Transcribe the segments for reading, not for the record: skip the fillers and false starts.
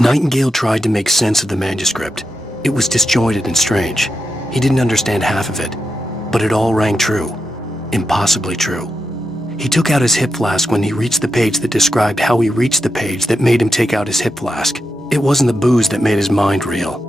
Nightingale tried to make sense of the manuscript. It was disjointed and strange. He didn't understand half of it, but it all rang true. Impossibly true. He took out his hip flask when he reached the page that described how he reached the page that made him take out his hip flask. It wasn't the booze that made his mind reel.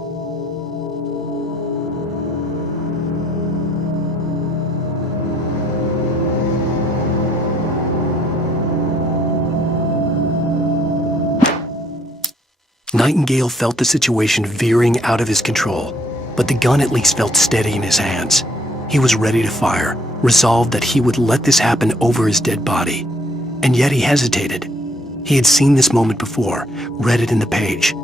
Nightingale felt the situation veering out of his control, but the gun at least felt steady in his hands. He was ready to fire, resolved that he would let this happen over his dead body. And yet he hesitated. He had seen this moment before, read it in the page.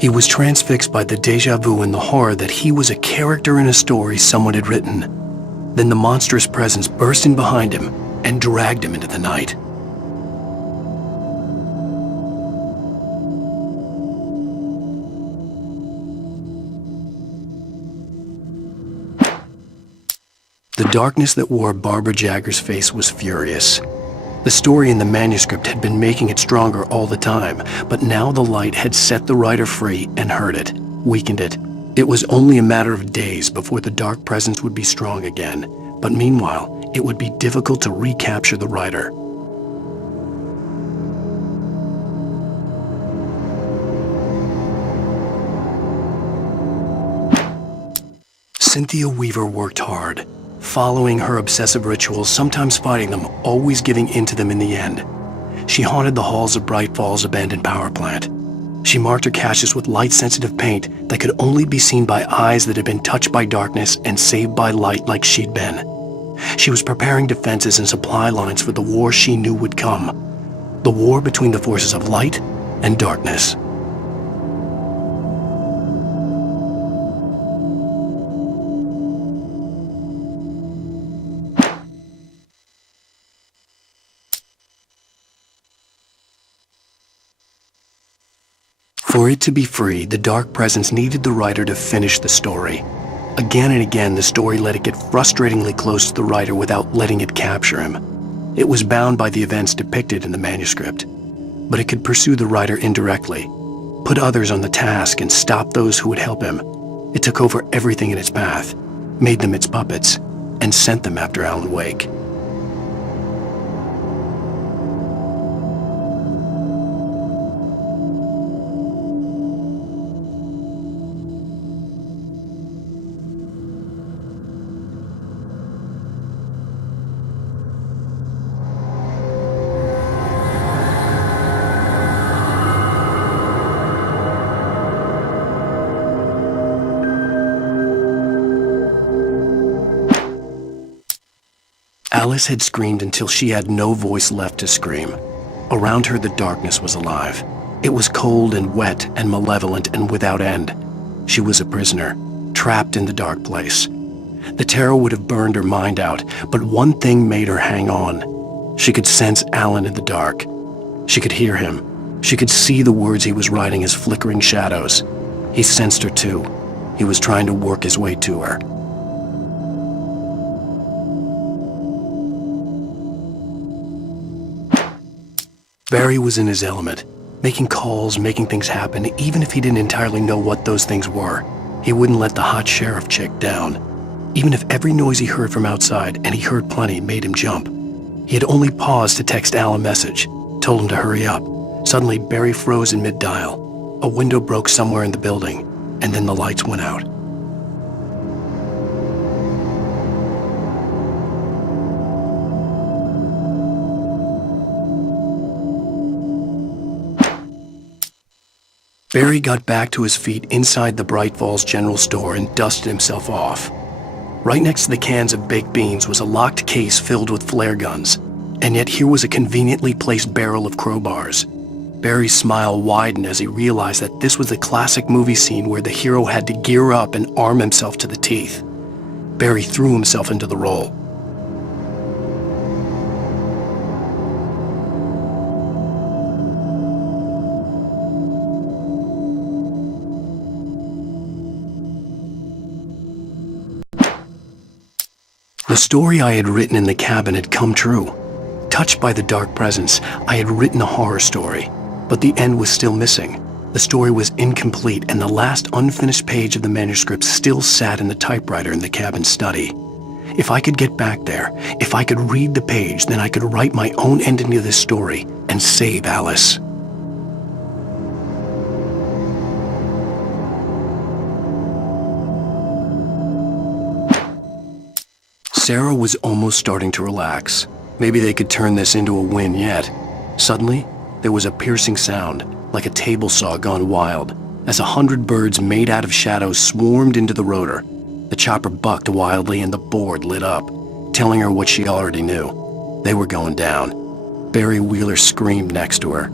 He was transfixed by the déjà vu and the horror that he was a character in a story someone had written. Then the monstrous presence burst in behind him and dragged him into the night. The darkness that wore Barbara Jagger's face was furious. The story in the manuscript had been making it stronger all the time, but now the light had set the writer free and hurt it, weakened it. It was only a matter of days before the dark presence would be strong again, but meanwhile, it would be difficult to recapture the writer. Cynthia Weaver worked hard, following her obsessive rituals, sometimes fighting them, always giving in to them in the end. She haunted the halls of Bright Falls abandoned power plant. She marked her caches with light-sensitive paint that could only be seen by eyes that had been touched by darkness and saved by light like she'd been. She was preparing defenses and supply lines for the war she knew would come. The war between the forces of light and darkness. For it to be free, the dark presence needed the writer to finish the story. Again and again, the story let it get frustratingly close to the writer without letting it capture him. It was bound by the events depicted in the manuscript, but it could pursue the writer indirectly, put others on the task and stop those who would help him. It took over everything in its path, made them its puppets, and sent them after Alan Wake. Alice had screamed until she had no voice left to scream. Around her, the darkness was alive. It was cold and wet and malevolent and without end. She was a prisoner, trapped in the dark place. The terror would have burned her mind out, but one thing made her hang on. She could sense Alan in the dark. She could hear him. She could see the words he was writing as flickering shadows. He sensed her too. He was trying to work his way to her. Barry was in his element, making calls, making things happen, even if he didn't entirely know what those things were. He wouldn't let the hot sheriff chick down. Even if every noise he heard from outside, and he heard plenty, made him jump. He had only paused to text Al a message, told him to hurry up. Suddenly, Barry froze in mid-dial. A window broke somewhere in the building, and then the lights went out. Barry got back to his feet inside the Bright Falls General Store and dusted himself off. Right next to the cans of baked beans was a locked case filled with flare guns, and yet here was a conveniently placed barrel of crowbars. Barry's smile widened as he realized that this was the classic movie scene where the hero had to gear up and arm himself to the teeth. Barry threw himself into the role. The story I had written in the cabin had come true. Touched by the dark presence, I had written a horror story, but the end was still missing. The story was incomplete, and the last unfinished page of the manuscript still sat in the typewriter in the cabin study. If I could get back there, if I could read the page, then I could write my own ending to this story and save Alice. Sarah was almost starting to relax. Maybe they could turn this into a win yet. Suddenly, there was a piercing sound, like a table saw gone wild, as 100 birds made out of shadows swarmed into the rotor. The chopper bucked wildly and the board lit up, telling her what she already knew. They were going down. Barry Wheeler screamed next to her.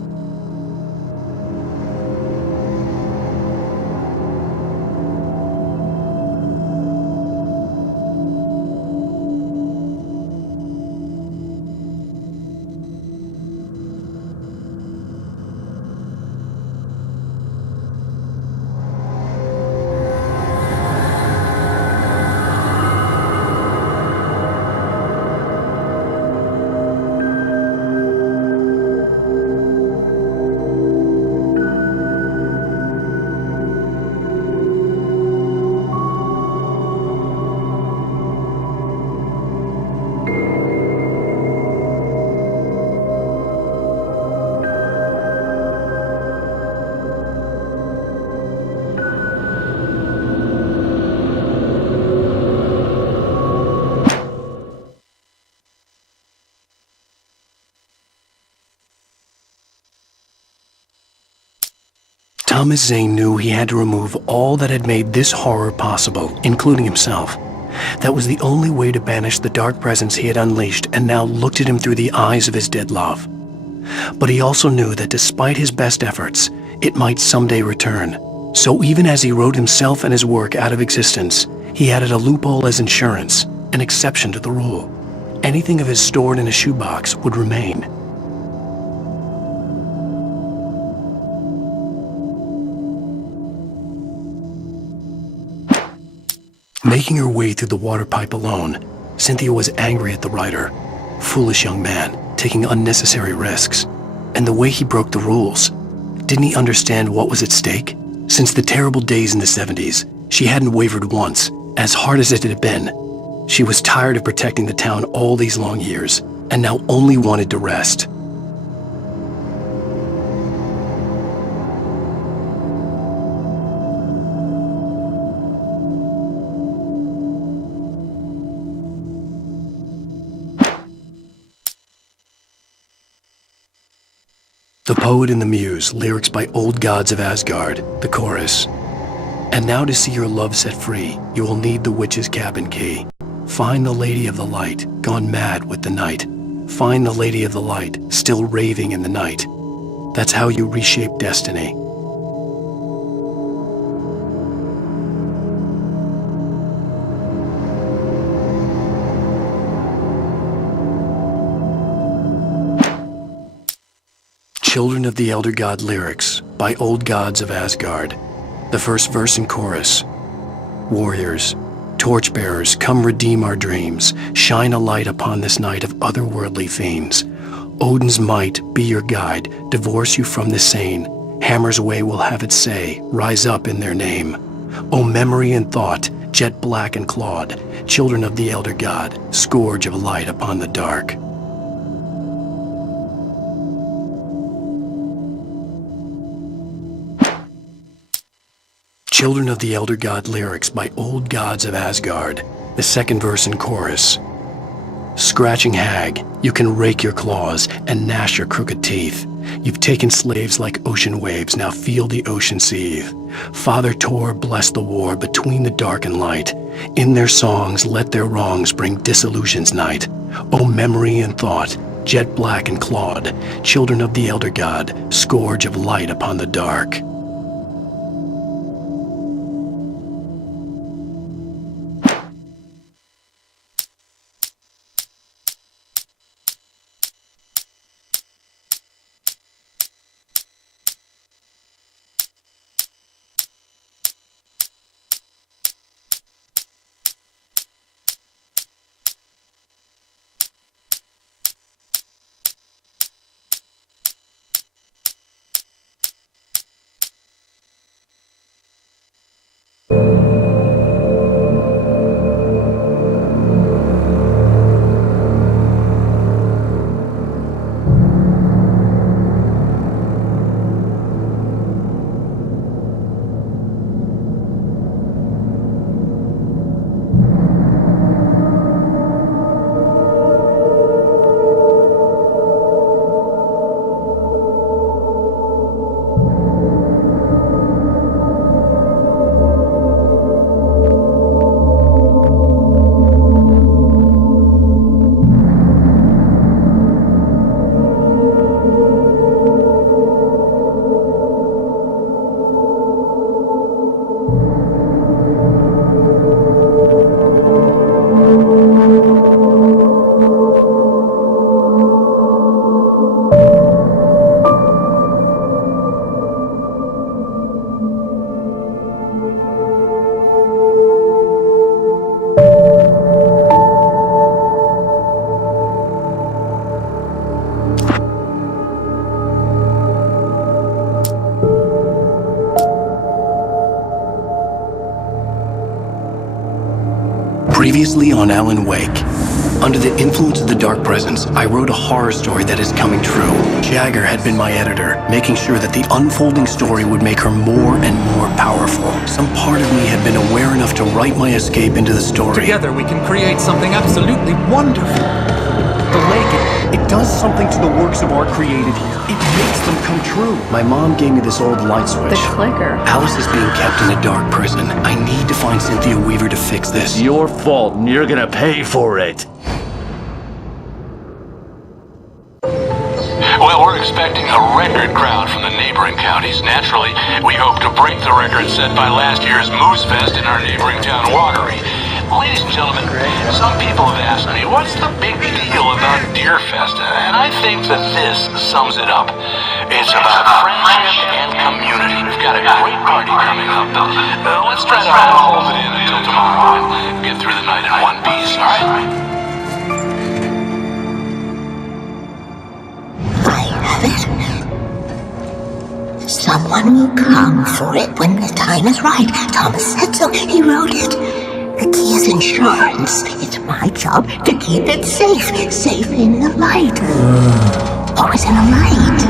Thomas Zane knew he had to remove all that had made this horror possible, including himself. That was the only way to banish the dark presence he had unleashed and now looked at him through the eyes of his dead love. But he also knew that despite his best efforts, it might someday return. So even as he wrote himself and his work out of existence, he added a loophole as insurance, an exception to the rule. Anything of his stored in a shoebox would remain. Making her way through the water pipe alone, Cynthia was angry at the writer. Foolish young man, taking unnecessary risks. And the way he broke the rules. Didn't he understand what was at stake? Since the terrible days in the 70s, she hadn't wavered once, as hard as it had been. She was tired of protecting the town all these long years, and now only wanted to rest. The Poet and the Muse, lyrics by Old Gods of Asgard, the chorus. And now to see your love set free, you will need the witch's cabin key. Find the Lady of the Light, gone mad with the night. Find the Lady of the Light, still raving in the night. That's how you reshape destiny. Children of the Elder God lyrics by Old Gods of Asgard. The first verse and chorus. Warriors, torchbearers, come redeem our dreams. Shine a light upon this night of otherworldly fiends. Odin's might be your guide, divorce you from the sane. Hammer's way will have its say, rise up in their name. O memory and thought, jet black and clawed, children of the Elder God, scourge of light upon the dark. Children of the Elder God lyrics by Old Gods of Asgard, the second verse and chorus. Scratching hag, you can rake your claws and gnash your crooked teeth. You've taken slaves like ocean waves, now feel the ocean seethe. Father Tor bless the war between the dark and light. In their songs let their wrongs bring disillusion's night. O memory and thought, jet black and clawed, children of the Elder God, scourge of light upon the dark. Previously on Alan Wake. Under the influence of the dark presence, I wrote a horror story that is coming true. Jagger had been my editor, making sure that the unfolding story would make her more and more powerful. Some part of me had been aware enough to write my escape into the story. Together we can create something absolutely wonderful. The lake, It does something to the works of art created here. It makes them come true. My mom gave me this old light switch. The clicker. Alice is being kept in a dark prison. I need to find Cynthia Weaver to fix this. It's your fault and you're gonna pay for it. Well, we're expecting a record crowd from the neighboring counties. Naturally, we hope to break the record set by last year's Moose Fest in our neighboring town, Watery. Ladies and gentlemen, some people have asked me, what's the big deal about Deer Fest? And I think that this sums it up. It's about friendship and community. We've got a great party coming up. Let's try to hold it in until tomorrow and get through the night in one piece, all right? Someone will come for it when the time is right. Thomas said so. He wrote it. The key is insurance. It's my job to keep it safe. Safe in the light. Always in the light.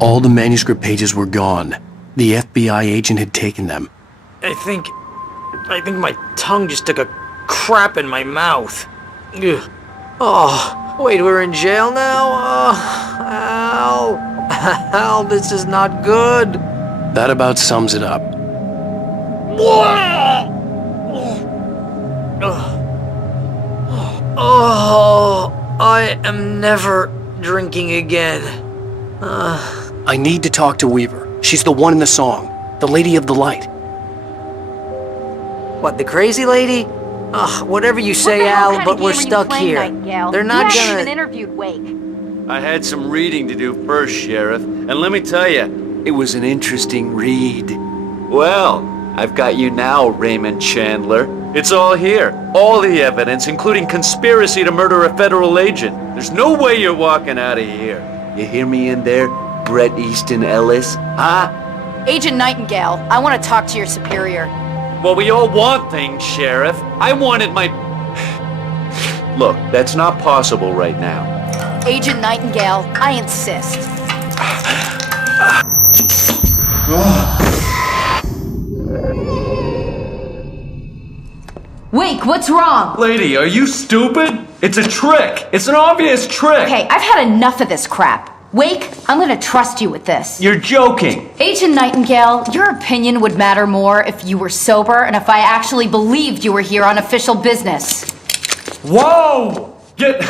All the manuscript pages were gone. The FBI agent had taken them. I think my tongue just took a crap in my mouth. Ugh. Oh, wait, we're in jail now? Oh, Al, this is not good. That about sums it up. Oh, I am never drinking again. I need to talk to Weaver. She's the one in the song. The Lady of the Light. What, the crazy lady? Ugh, whatever you say, Al, but we're stuck here. They're not you haven't gonna... even interviewed Wake. I had some reading to do first, Sheriff, and let me tell you, it was an interesting read. Well, I've got you now, Raymond Chandler. It's all here. All the evidence, including conspiracy to murder a federal agent. There's no way you're walking out of here. You hear me in there, Bret Easton Ellis? Huh? Agent Nightingale, I want to talk to your superior. Well, we all want things, Sheriff. I wanted my... Look, that's not possible right now. Agent Nightingale, I insist. Wake, what's wrong? Lady, are you stupid? It's a trick. It's an obvious trick. Okay, I've had enough of this crap. Wake, I'm gonna trust you with this. You're joking. Agent Nightingale, your opinion would matter more if you were sober and if I actually believed you were here on official business. Whoa! Get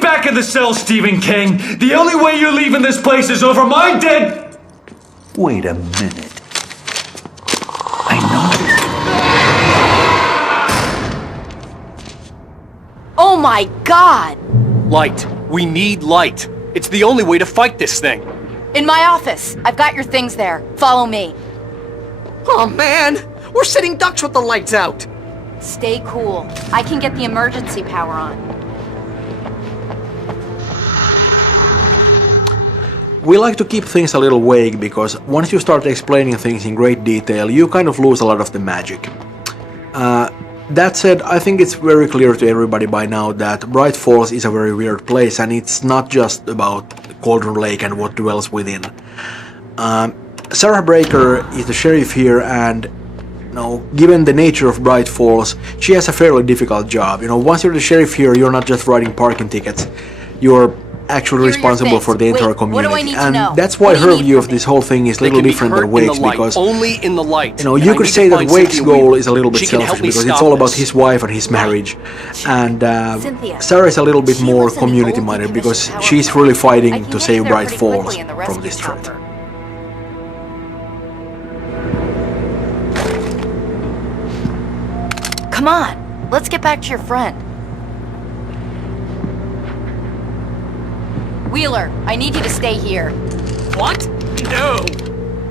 back in the cell, Stephen King. The only way you're leaving this place is over my dead... Wait a minute. I know. Oh my God! light. We need light. It's the only way to fight this thing. In my office. I've got your things there. Follow me. Oh man, we're sitting ducks with the lights out. Stay cool. I can get the emergency power on. We like to keep things a little vague because once you start explaining things in great detail, you kind of lose a lot of the magic. That said, I think it's very clear to everybody by now that Bright Falls is a very weird place, and it's not just about Cauldron Lake and what dwells within. Sarah Breaker is the sheriff here, and given the nature of Bright Falls, she has a fairly difficult job. Once you're the sheriff here, you're not just writing parking tickets, you're actually responsible for the entire community, and that's why her view of this whole thing is a little different than Wake's, because only in the light. You could say that Wake's goal is a little bit selfish because it's all about his wife and his marriage, and Sarah is a little bit more community minded because she's really fighting to save Bright Falls from this threat. Come on, let's get back to your friend. Wheeler, I need you to stay here. What? No!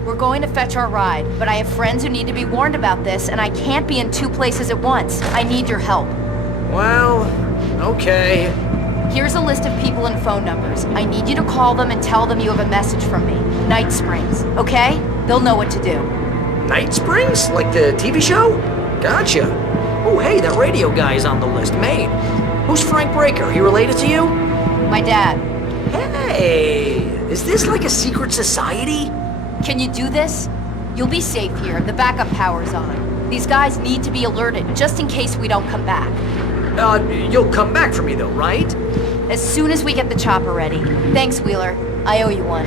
We're going to fetch our ride, but I have friends who need to be warned about this, and I can't be in two places at once. I need your help. Well, okay. Here's a list of people and phone numbers. I need you to call them and tell them you have a message from me. Night Springs, okay? They'll know what to do. Night Springs? Like the TV show? Gotcha. Oh, hey, that radio guy is on the list. Maine. Who's Frank Breaker? He related to you? My dad. Hey, is this like a secret society? Can you do this? You'll be safe here. The backup power's on. These guys need to be alerted, just in case we don't come back. You'll come back for me though, right? As soon as we get the chopper ready. Thanks, Wheeler. I owe you one.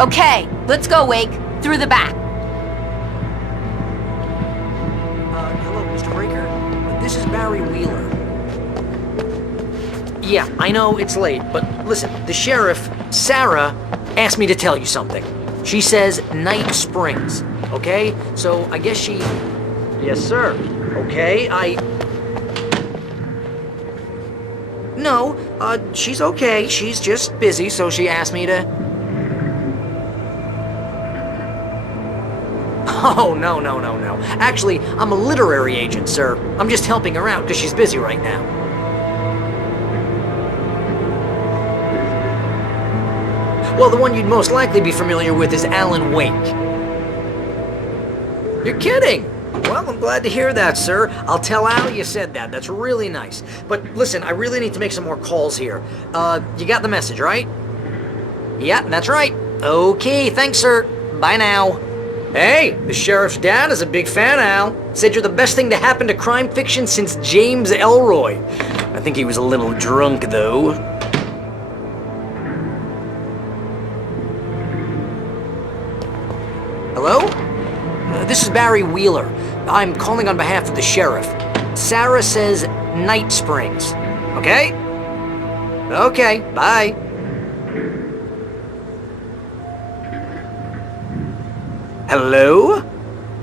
Okay, let's go, Wake. Through the back. Hello, Mr. Breaker. This is Barry Wheeler. Yeah, I know it's late, but listen, the sheriff, Sarah, asked me to tell you something. She says Night Springs, okay? So I guess she... Yes, sir. Okay, No, she's okay. She's just busy, so she asked me to... Oh, no. Actually, I'm a literary agent, sir. I'm just helping her out because she's busy right now. Well, the one you'd most likely be familiar with is Alan Wake. You're kidding! Well, I'm glad to hear that, sir. I'll tell Al you said that. That's really nice. But listen, I really need to make some more calls here. You got the message, right? Yeah, that's right. Okay, thanks, sir. Bye now. Hey, the sheriff's dad is a big fan, Al. Said you're the best thing to happen to crime fiction since James Elroy. I think he was a little drunk, though. Hello? This is Barry Wheeler. I'm calling on behalf of the sheriff. Sarah says Night Springs. Okay? Okay, bye. Hello?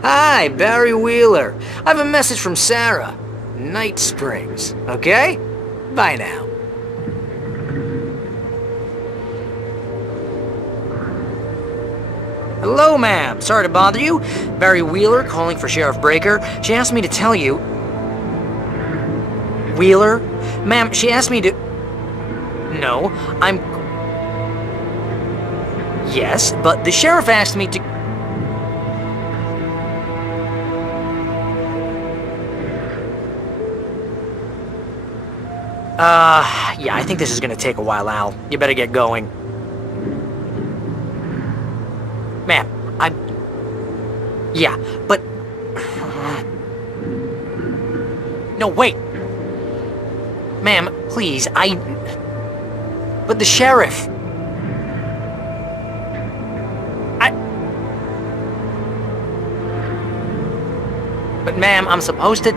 Hi, Barry Wheeler. I have a message from Sarah. Night Springs. Okay? Bye now. Hello, ma'am. Sorry to bother you. Barry Wheeler calling for Sheriff Breaker. She asked me to tell you... Wheeler? Ma'am, she asked me to... No, I'm... Yes, but the sheriff asked me to... Yeah, I think this is gonna take a while, Al. You better get going. Ma'am, I'm... Yeah, but... No, wait! Ma'am, please, But the sheriff... But ma'am, I'm supposed to...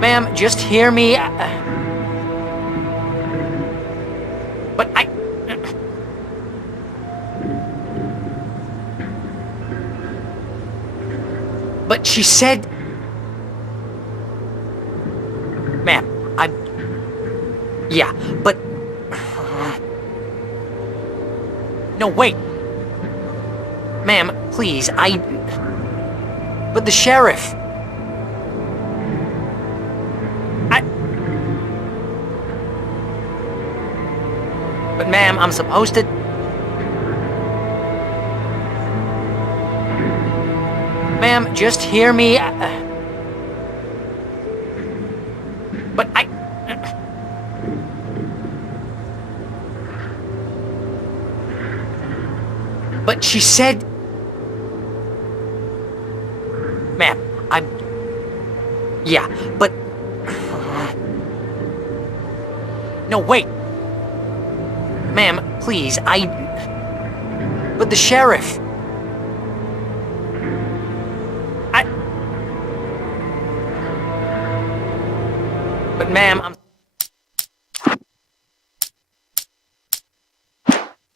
Ma'am, just hear me. But But she said... Ma'am, Yeah, but... No, wait. Ma'am, please, But the sheriff... But ma'am, I'm supposed to... Ma'am, just hear me. But But she said... Ma'am, Yeah, but... No, wait. Ma'am, please, But the sheriff... But ma'am, I'm...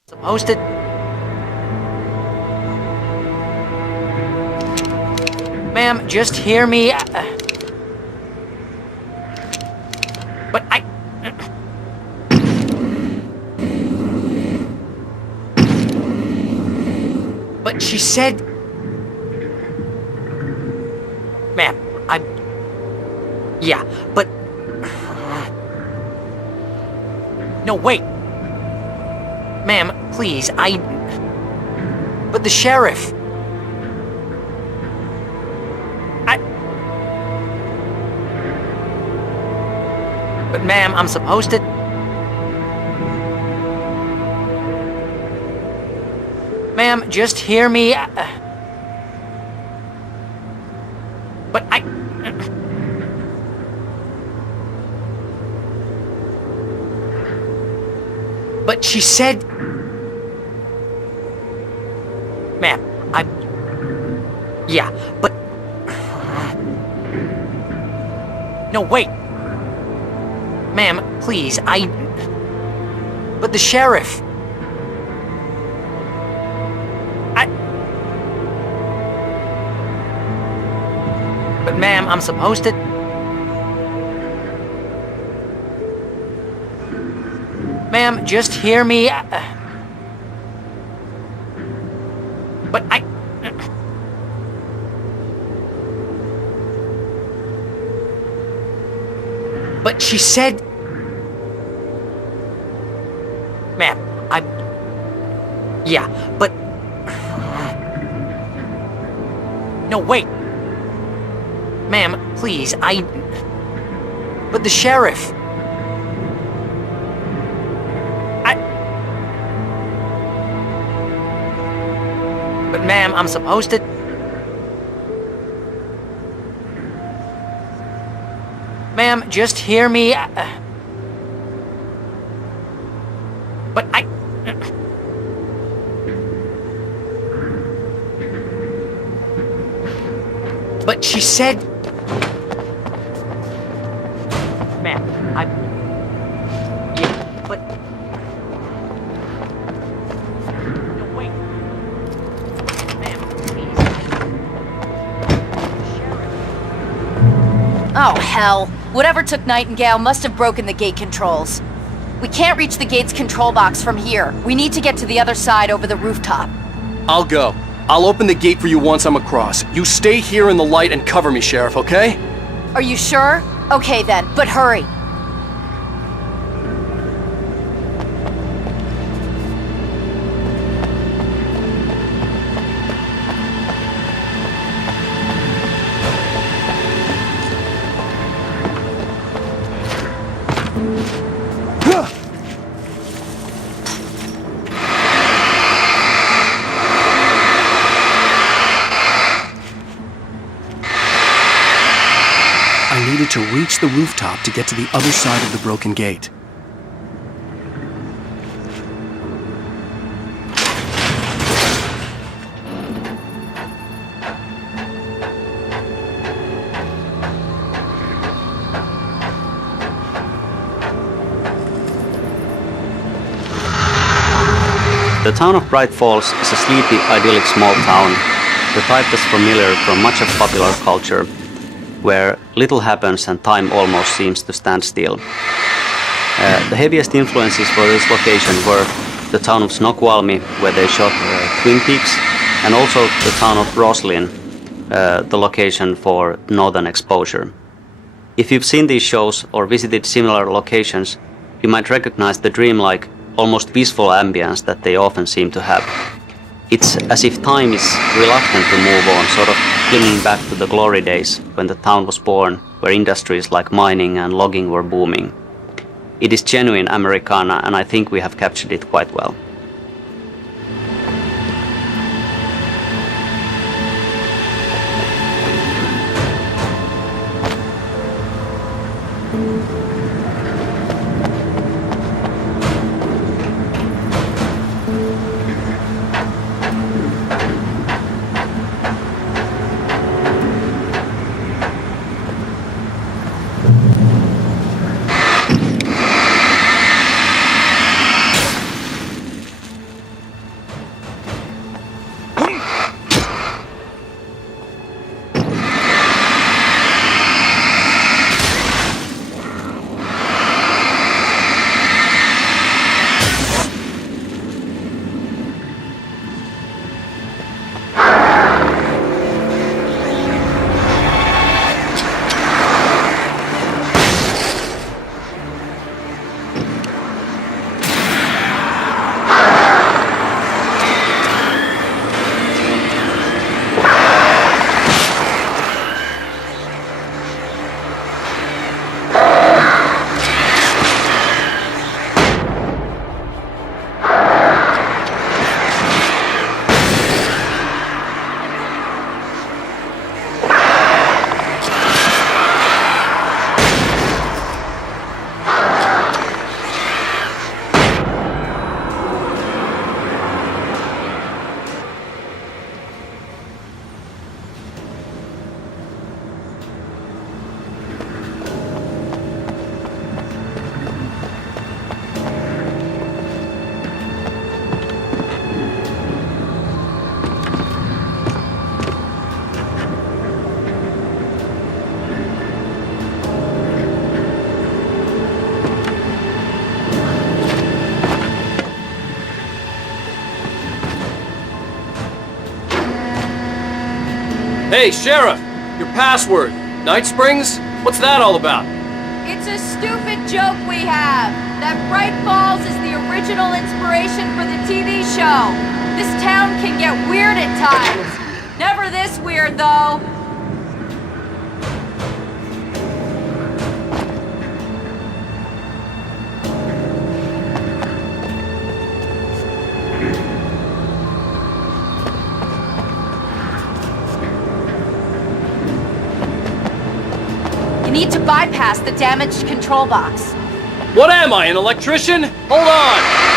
Supposed to... Ma'am, just hear me. she said... Ma'am, Yeah, but... No, wait. Ma'am, please, But the sheriff... But ma'am, I'm supposed to... Ma'am, just hear me. But But she said... Ma'am, Yeah, but... No, wait. Ma'am, please, But the sheriff... But ma'am, I'm supposed to... Ma'am, just hear me. But But she said... Ma'am, Yeah, but... No, wait. Ma'am, please, But the sheriff... But ma'am, I'm supposed to... Ma'am, just hear me. But But she said... Ma'am, Yeah, but... No, wait. Ma'am, please. Oh, hell. Whatever took Nightingale must have broken the gate controls. We can't reach the gate's control box from here. We need to get to the other side over the rooftop. I'll go. I'll open the gate for you once I'm across. You stay here in the light and cover me, Sheriff, okay? Are you sure? Okay then, but hurry. I needed to reach the rooftop to get to the other side of the broken gate. The town of Bright Falls is a sleepy, idyllic small town, the type that's familiar from much of popular culture, where little happens and time almost seems to stand still. The heaviest influences for this location were the town of Snoqualmie, where they shot Twin Peaks, and also the town of Roslyn, the location for Northern Exposure. If you've seen these shows or visited similar locations, you might recognize the dreamlike, almost peaceful ambience that they often seem to have. It's as if time is reluctant to move on, sort of clinging back to the glory days when the town was born, where industries like mining and logging were booming. It is genuine Americana, and I think we have captured it quite well. Hey, Sheriff! Your password. Night Springs? What's that all about? It's a stupid joke we have. That Bright Falls is the original inspiration for the TV show. This town can get weird at times. Never this weird, though. You need to bypass the damaged control box. What am I, an electrician? Hold on!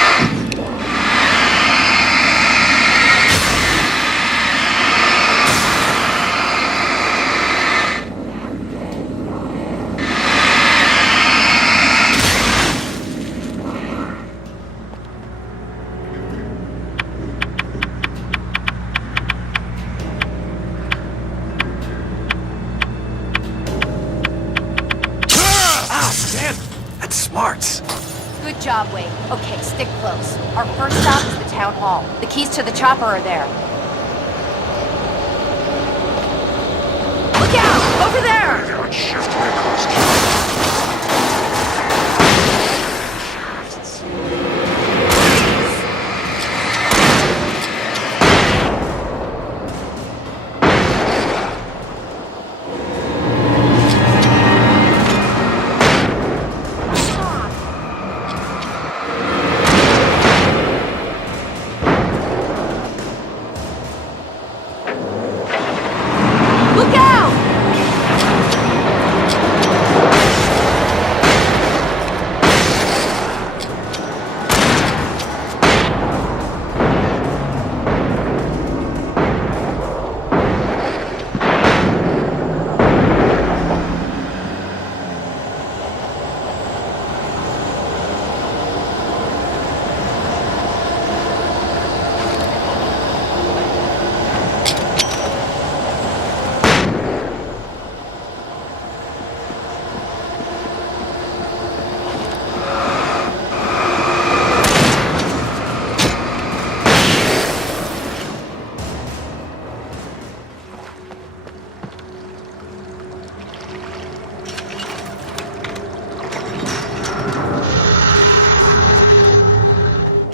Good job, Wade. Okay, stick close. Our first stop is the town hall. The keys to the chopper are there. Look out! Over there!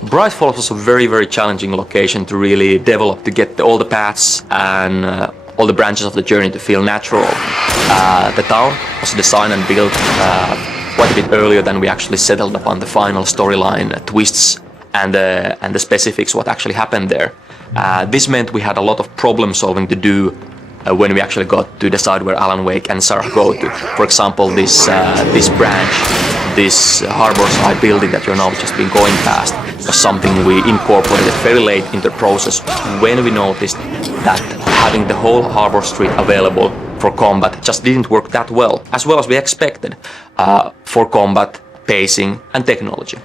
Bright Falls was a very, very challenging location to really develop, to get all the paths and all the branches of the journey to feel natural. The town was designed and built quite a bit earlier than we actually settled upon the final storyline twists and the specifics what actually happened there. This meant we had a lot of problem solving to do when we actually got to decide where Alan Wake and Sarah go to. For example, this branch, this harbor side building that you're now just been going past, was something we incorporated very late in the process when we noticed that having the whole harbor street available for combat just didn't work that well as we expected for combat, pacing and technology.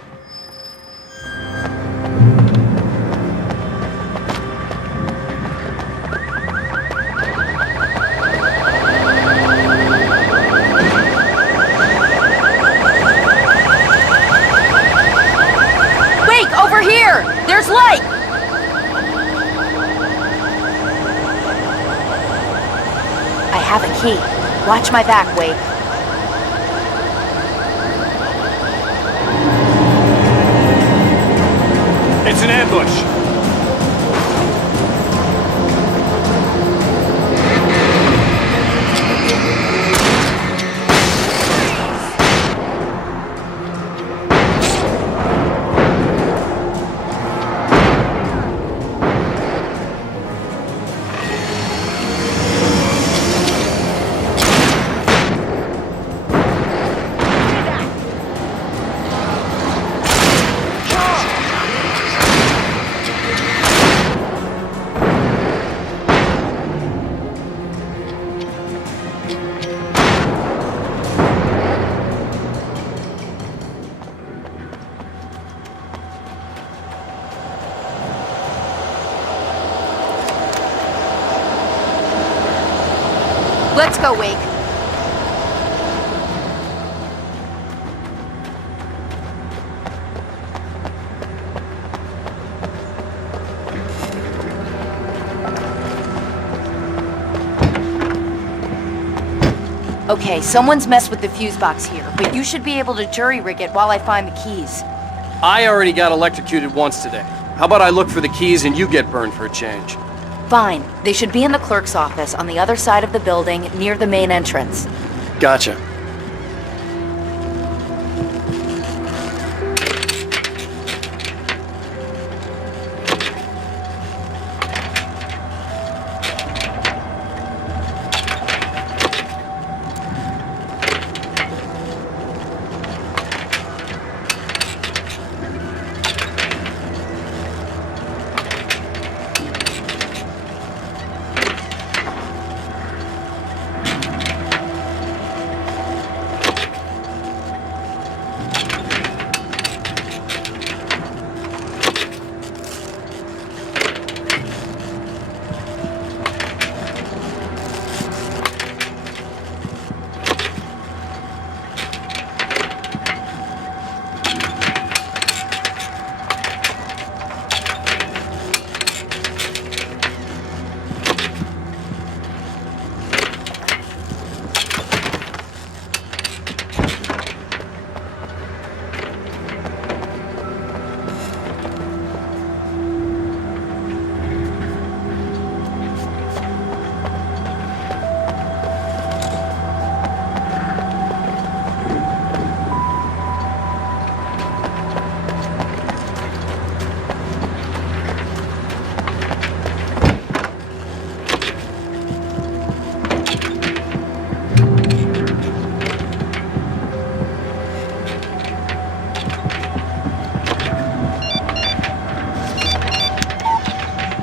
There's light! I have a key. Watch my back, Wade. It's an ambush! Let's go, Wake. Okay, someone's messed with the fuse box here, but you should be able to jury-rig it while I find the keys. I already got electrocuted once today. How about I look for the keys and you get burned for a change? Fine. They should be in the clerk's office on the other side of the building, near the main entrance. Gotcha.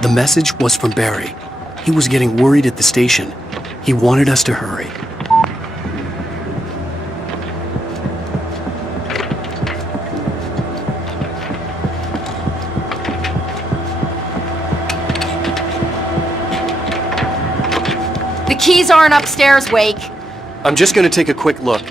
The message was from Barry. He was getting worried at the station. He wanted us to hurry. The keys aren't upstairs, Wake. I'm just gonna take a quick look.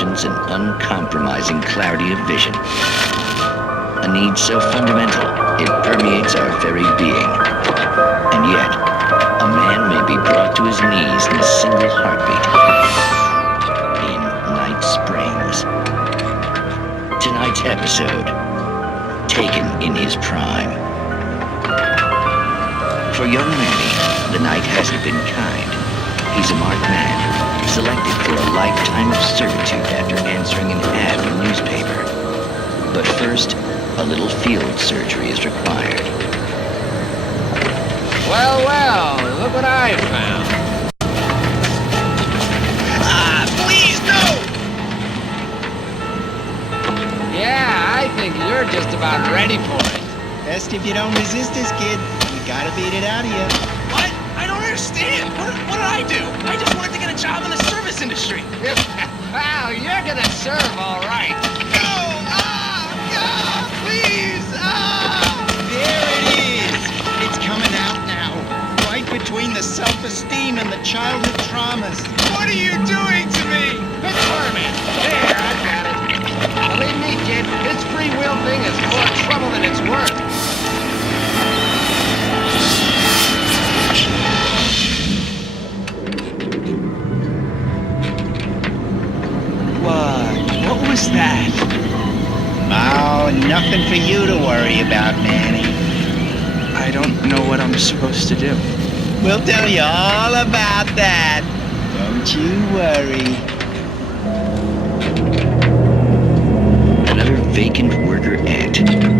patience and uncompromising clarity of vision. A need so fundamental, it permeates our very being. And yet, a man may be brought to his knees in a single heartbeat. In Night Springs. Tonight's episode, taken in his prime. For young Manny, the night hasn't been kind. He's a marked man, selected for a lifetime of servitude after answering an ad in the newspaper. But first, a little field surgery is required. Well, well, look what I found. Ah, please, no! Yeah, I think you're just about ready for it. Best if you don't resist this, kid. We gotta beat it out of you. What? I don't understand. What did I do? I just wanted to get a job in the service industry. Wow, you're gonna serve all right. No! Please! There it is! It's coming out now. Right between the self-esteem and the childhood traumas. What are you doing to me? Quit squirming. There, I got it. Believe me, kid, this free will thing is more trouble than it's worth. What was that? Oh, nothing for you to worry about, Manny. I don't know what I'm supposed to do. We'll tell you all about that. Don't you worry. Another vacant worker ant,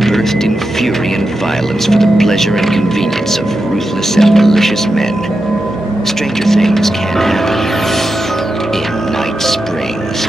birthed in fury and violence for the pleasure and convenience of ruthless and malicious men. Stranger things can happen in Night Springs.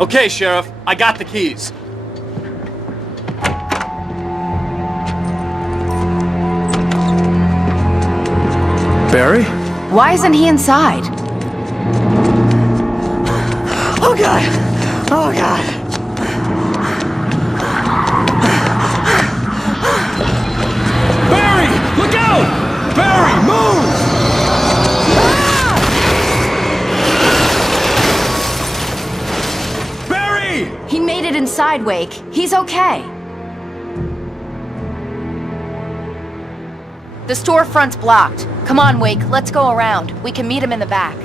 Okay, Sheriff, I got the keys. Barry? Why isn't he inside? Oh God! Oh God! Barry! Look out! Barry, move! Barry! He made it inside, Wake. He's okay. The storefront's blocked. Come on, Wake, let's go around. We can meet him in the back.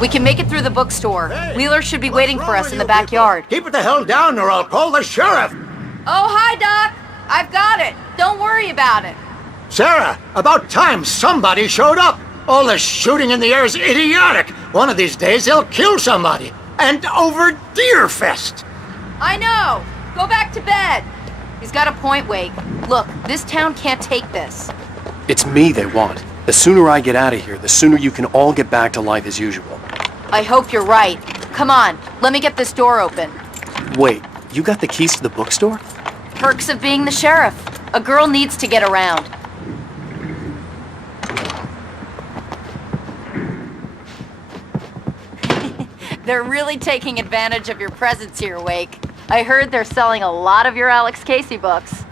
We can make it through the bookstore. Hey, Wheeler should be waiting for us in the people? backyard. Keep it the hell down or I'll call the sheriff. Oh, hi, Doc. I've got it. Don't worry about it. Sarah, about time somebody showed up. All this shooting in the air is idiotic. One of these days they'll kill somebody. And over Deerfest. I know. Go back to bed. He's got a point, Wake. Look, this town can't take this. It's me they want. The sooner I get out of here, the sooner you can all get back to life as usual. I hope you're right. Come on, let me get this door open. Wait, you got the keys to the bookstore? Perks of being the sheriff. A girl needs to get around. They're really taking advantage of your presence here, Wake. I heard they're selling a lot of your Alex Casey books.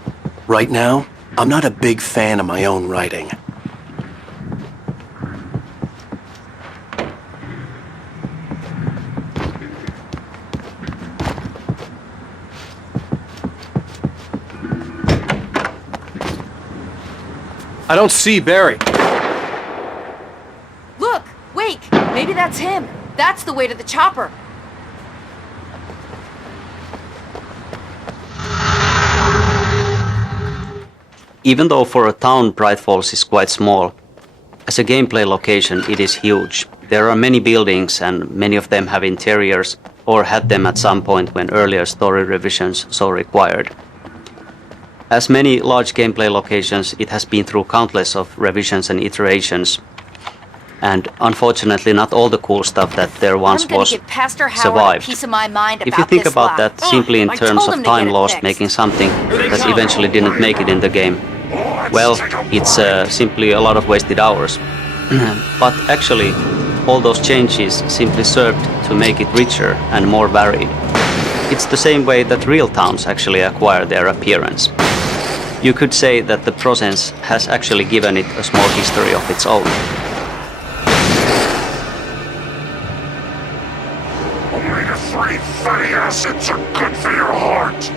Right now, I'm not a big fan of my own writing. I don't see Barry. Look, Wake, maybe that's him. That's the way to the chopper. Even though for a town Bright Falls is quite small, as a gameplay location it is huge. There are many buildings and many of them have interiors or had them at some point when earlier story revisions so required. As many large gameplay locations, it has been through countless of revisions and iterations. And unfortunately not all the cool stuff that there once was survived. If you think about that simply in terms of time lost making something that eventually didn't make it in the game, well, it's simply a lot of wasted hours. But actually, all those changes simply served to make it richer and more varied. It's the same way that real towns actually acquire their appearance. You could say that the process has actually given it a small history of its own. Omega-3 fatty acids are good for your heart.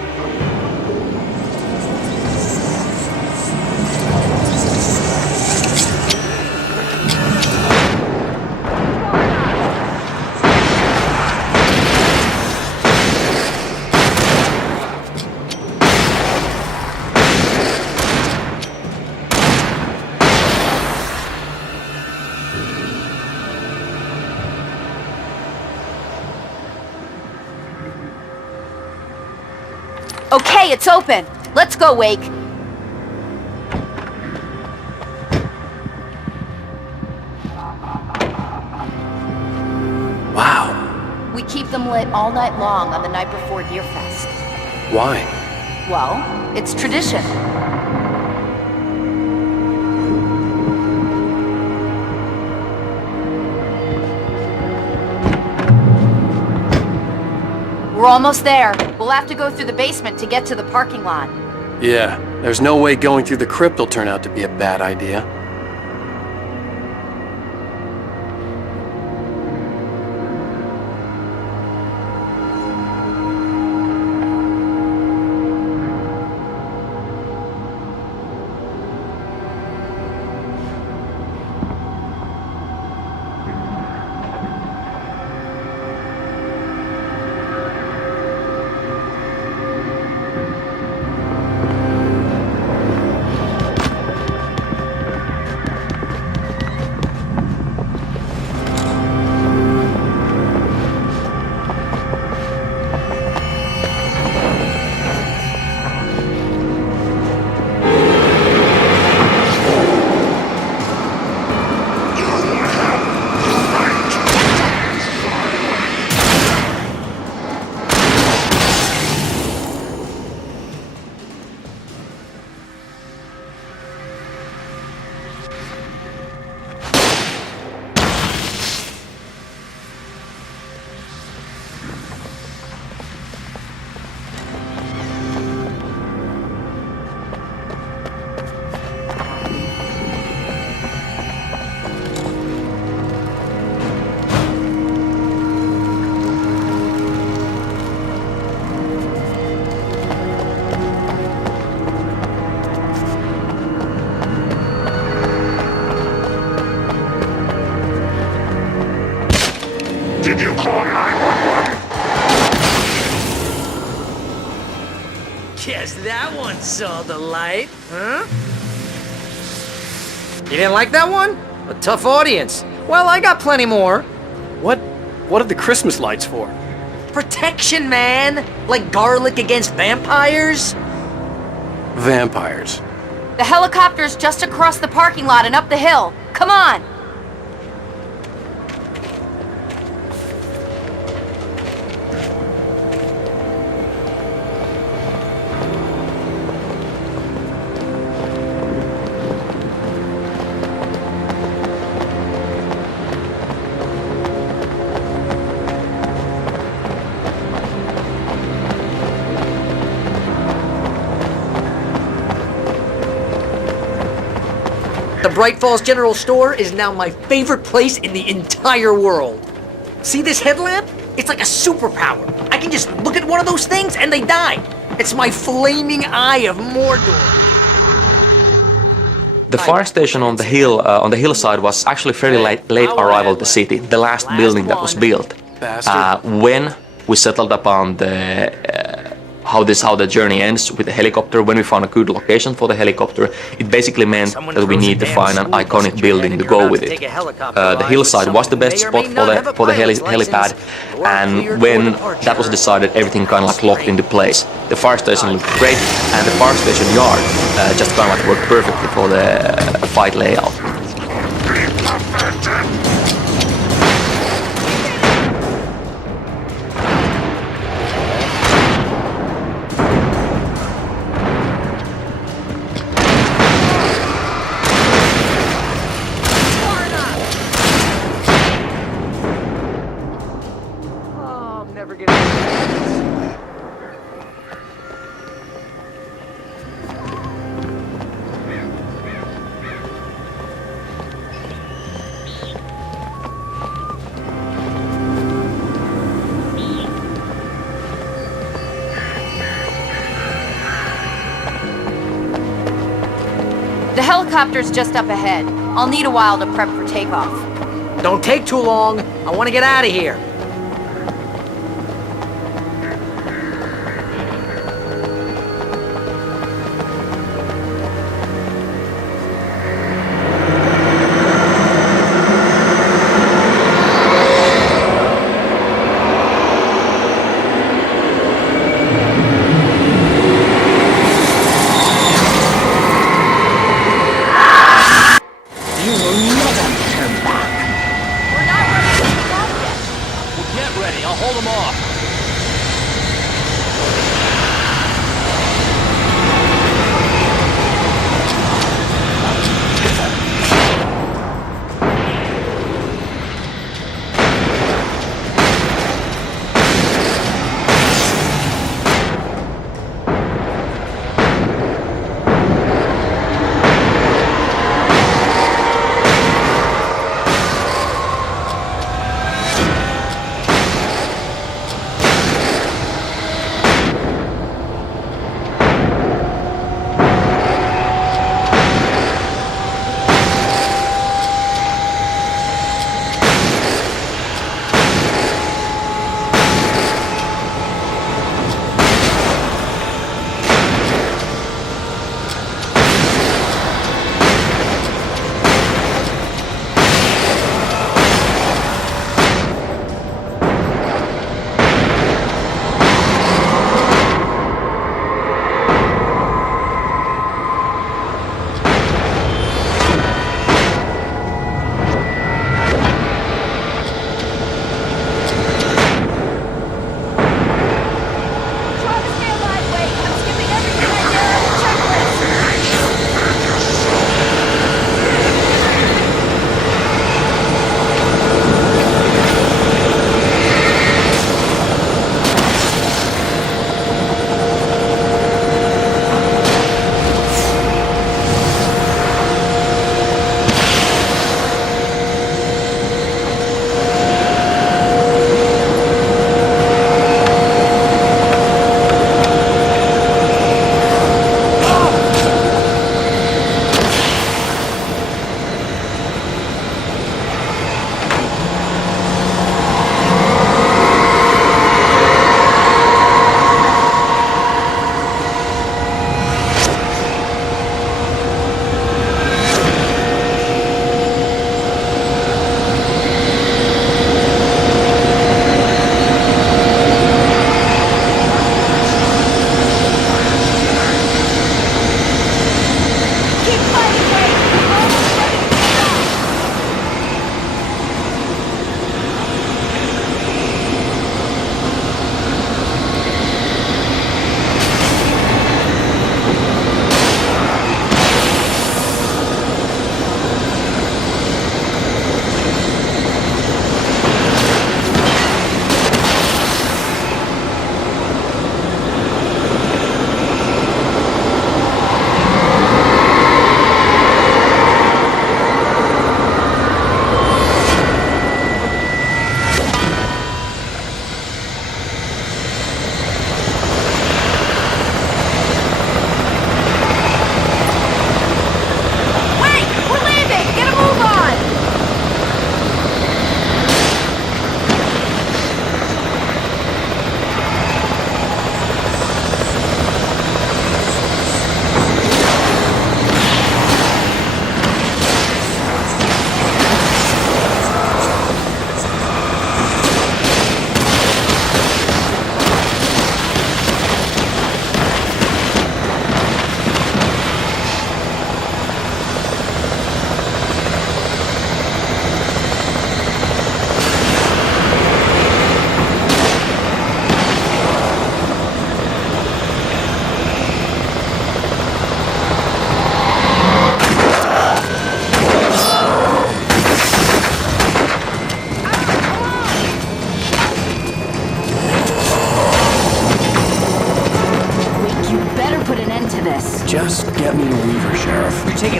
Okay, it's open. Let's go, Wake. Wow. We keep them lit all night long on the night before Deerfest. Why? Well, it's tradition. almost there. We'll have to go through the basement to get to the parking lot. Yeah, there's no way going through the crypt will turn out to be a bad idea. Guess that one saw the light, huh? You didn't like that one? A tough audience. Well, I got plenty more. What are the Christmas lights for? Protection, man! Like garlic against vampires? Vampires. The helicopter's just across the parking lot and up the hill. Come on! The Bright Falls General Store is now my favorite place in the entire world. See this headlamp? It's like a superpower. I can just look at one of those things and they die. It's my flaming eye of Mordor. The fire station on the hillside was actually fairly late arrival to the city, the last building that was built. When we settled upon how the journey ends with the helicopter, when we found a good location for the helicopter, it basically meant that we need to find an iconic building to go with it. The hillside was the best spot for the helipad, and when that was decided, everything kind of like locked into place. The fire station looked great, and the fire station yard just kind of like worked perfectly for the fight layout. The helicopter's just up ahead. I'll need a while to prep for takeoff. Don't take too long. I want to get out of here.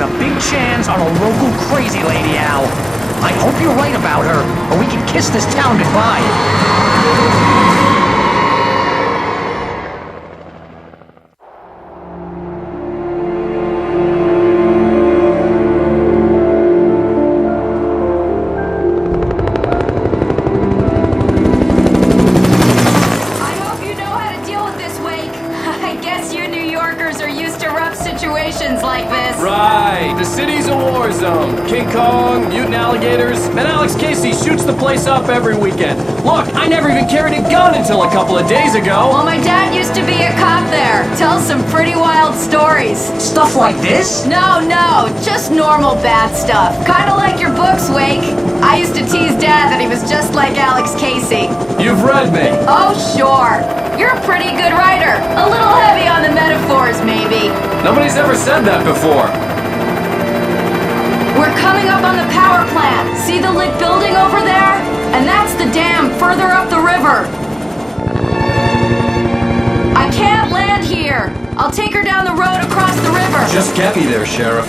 taking a big chance on a local crazy lady, Al. I hope you're right about her, or we can kiss this town goodbye. Every weekend. Look, I never even carried a gun until a couple of days ago. Well, my dad used to be a cop there. Tells some pretty wild stories. Stuff like this? No, just normal bad stuff. Kinda like your books, Wake. I used to tease Dad that he was just like Alex Casey. You've read me. Oh, sure. You're a pretty good writer. A little heavy on the metaphors, maybe. Nobody's ever said that before. We're coming up on the power plant. See the lit building over there? And that's the dam further up the river. I can't land here. I'll take her down the road across the river. Just get me there, Sheriff.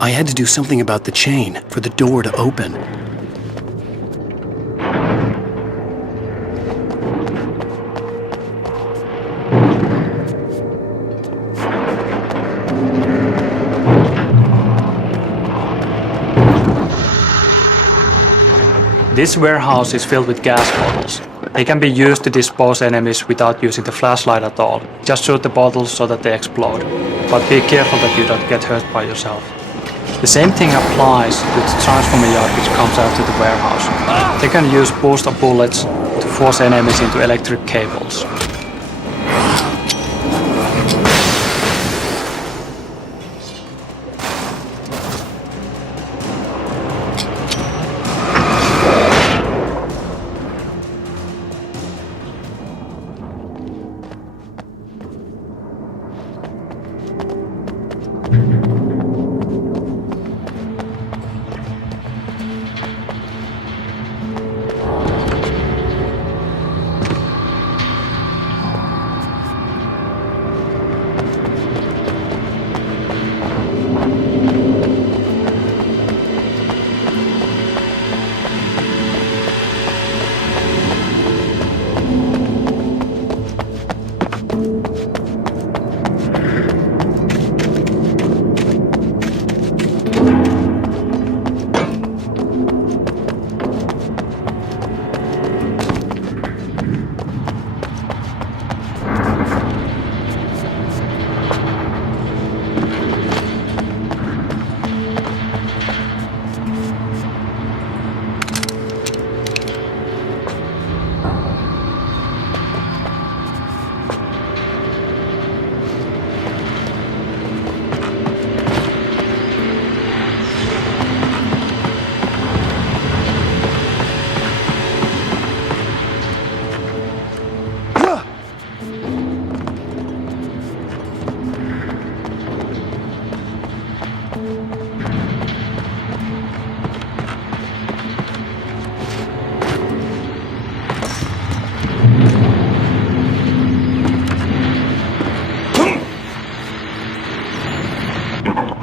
I had to do something about the chain for the door to open. This warehouse is filled with gas bottles. They can be used to dispose enemies without using the flashlight at all. Just shoot the bottles so that they explode. But be careful that you don't get hurt by yourself. The same thing applies to the transformer yard which comes out to the warehouse. They can use booster bullets to force enemies into electric cables.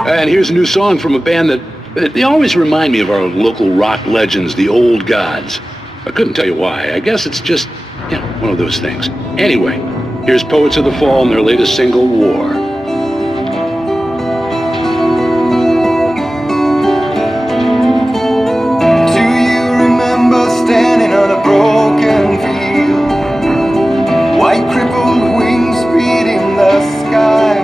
And here's a new song from a band that they always remind me of our local rock legends, the Old Gods. I couldn't tell you why. I guess it's just, one of those things. Anyway, here's Poets of the Fall and their latest single, War. Do you remember standing on a broken field? White crippled wings beating the sky,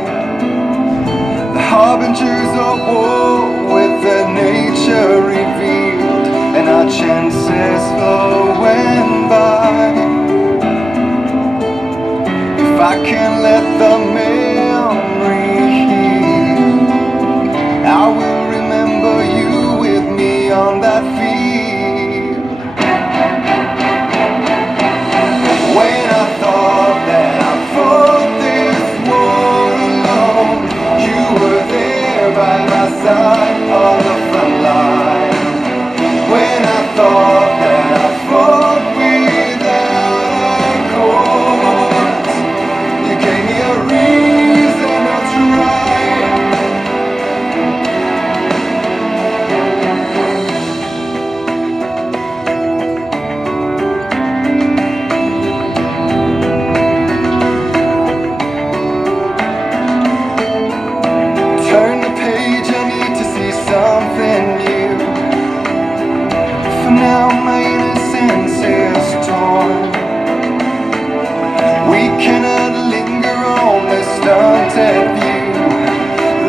the harbingers of war with their nature revealed, and our chances flowing by. If I can let the memory heal, I will remember you with me on that field. When I thought that I fought this war alone, you were there by my side on the front line. When I thought that I fought without a cause, you gave me a reason to try. Turn the page, I need to see something new. For now my innocence is torn. We cannot linger on this stunted view,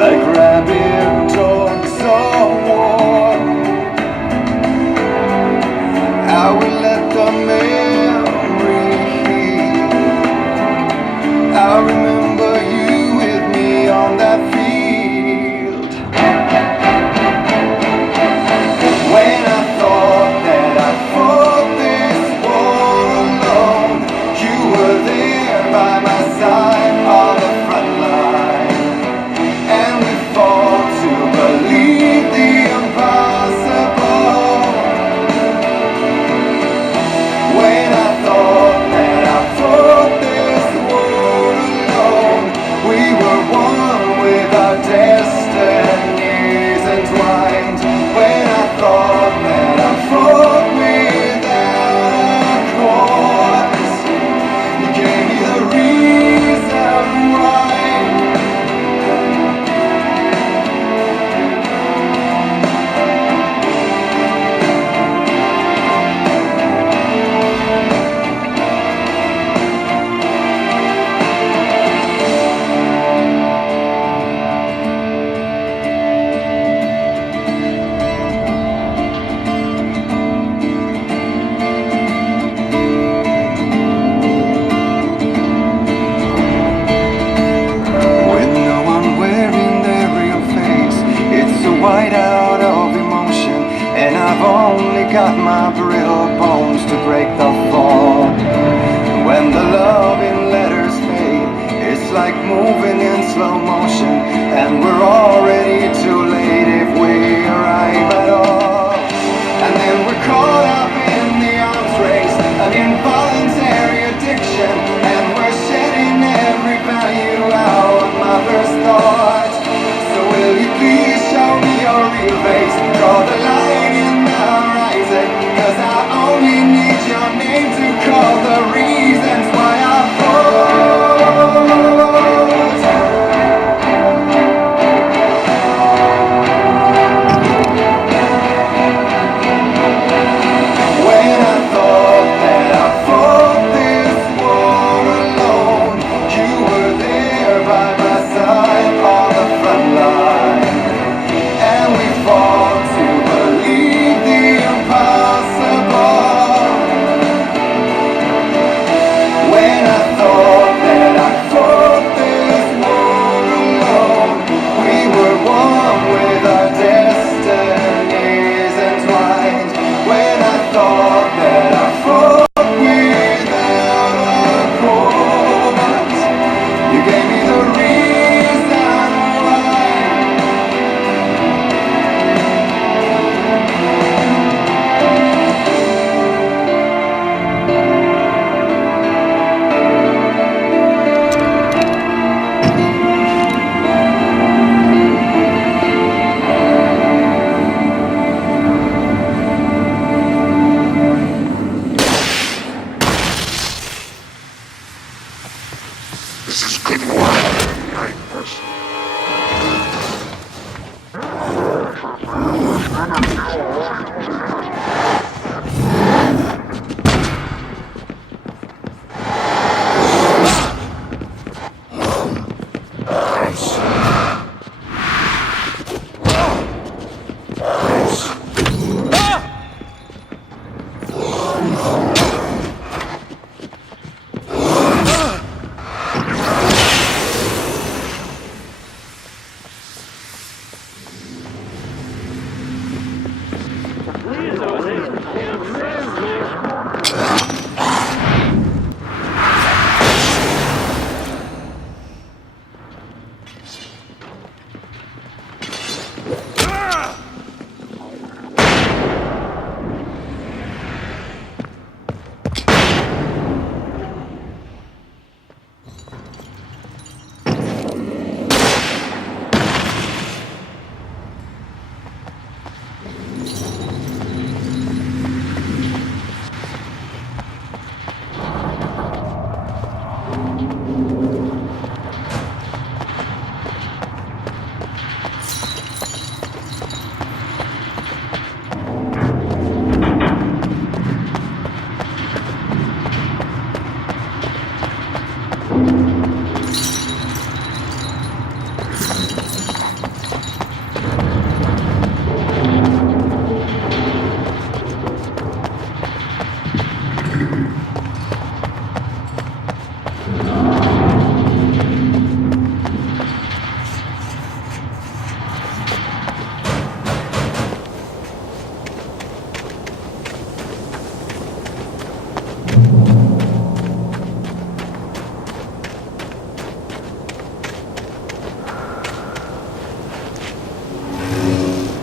like rabid dogs of war. I will let the memory heal. I remember you with me on that field. When I thought that I fought this war alone, you were there by my side on the front line, and we fought to believe the impossible. When I thought that I fought this war alone, we were one with our destinies entwined. When I thought that I fought without a cause, you gave me the reason why. With no one wearing their real face, it's a whiteout of emotion, and I've only got my brittle bones to break the fall. When the love in letters fade, it's like moving in slow motion, and we're already too late if we arrive at all. And then we're caught up in the arms race, an involuntary addiction, and we're shedding every value out of my first thought. So will you please show me your real face, draw the line in the horizon, 'cause I only need your name to call the reasons why I fought. When I thought that I fought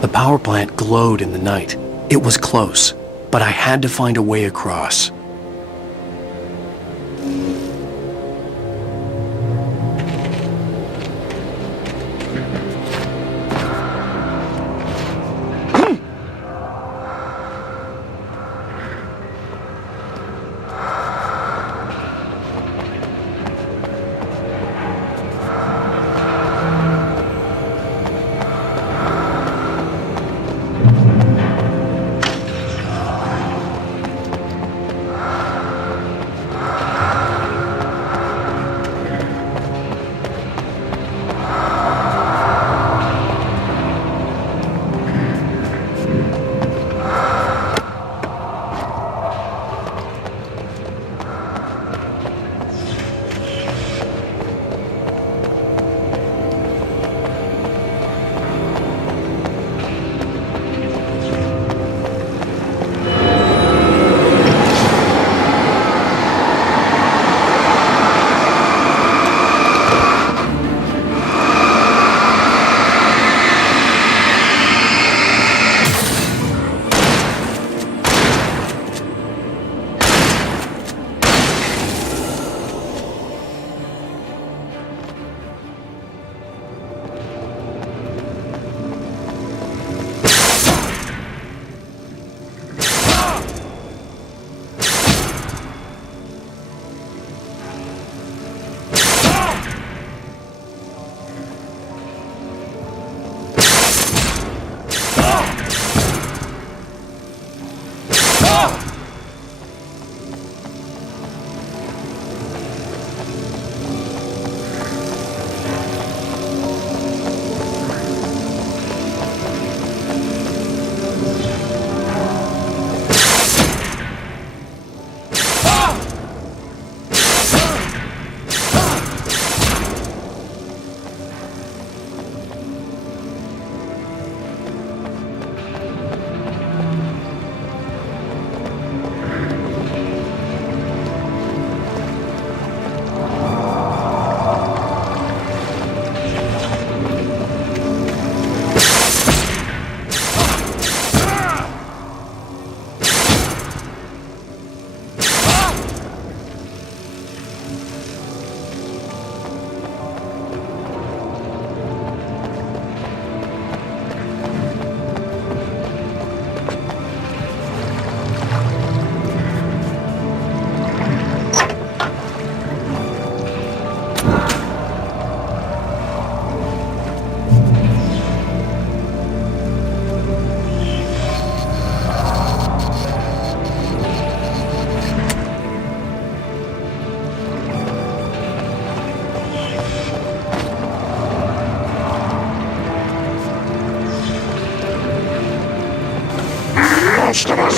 The power plant glowed in the night. It was close, but I had to find a way across.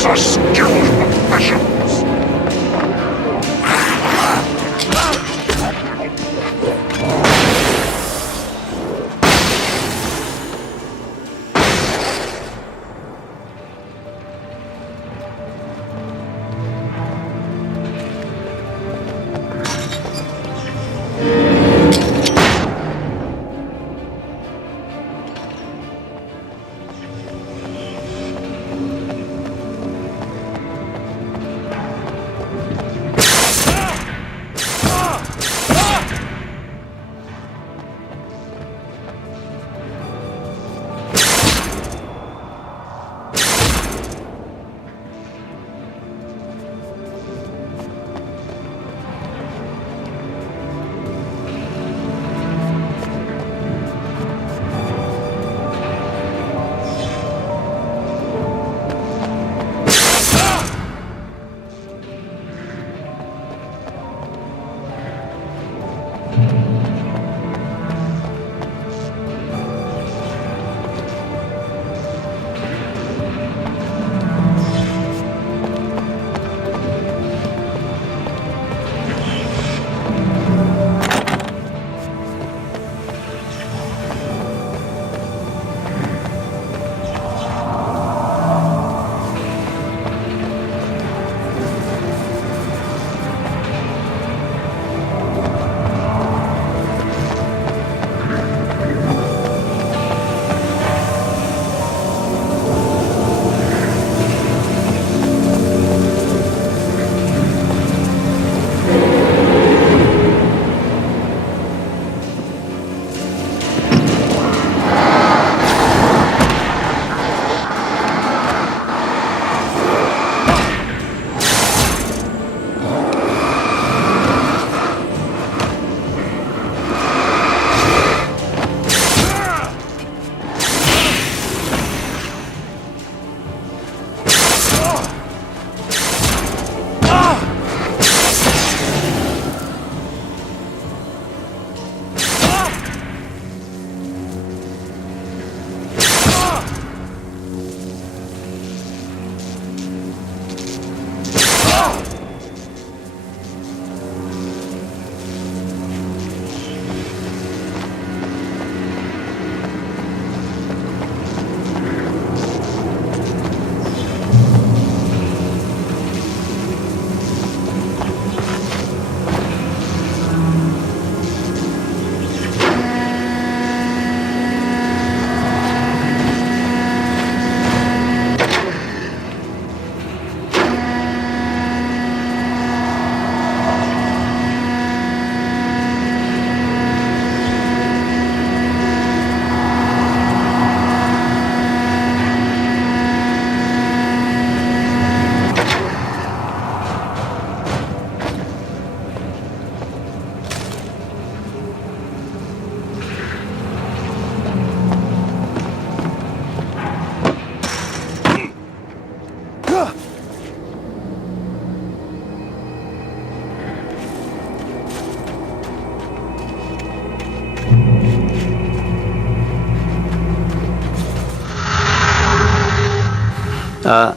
These are skilled professionals.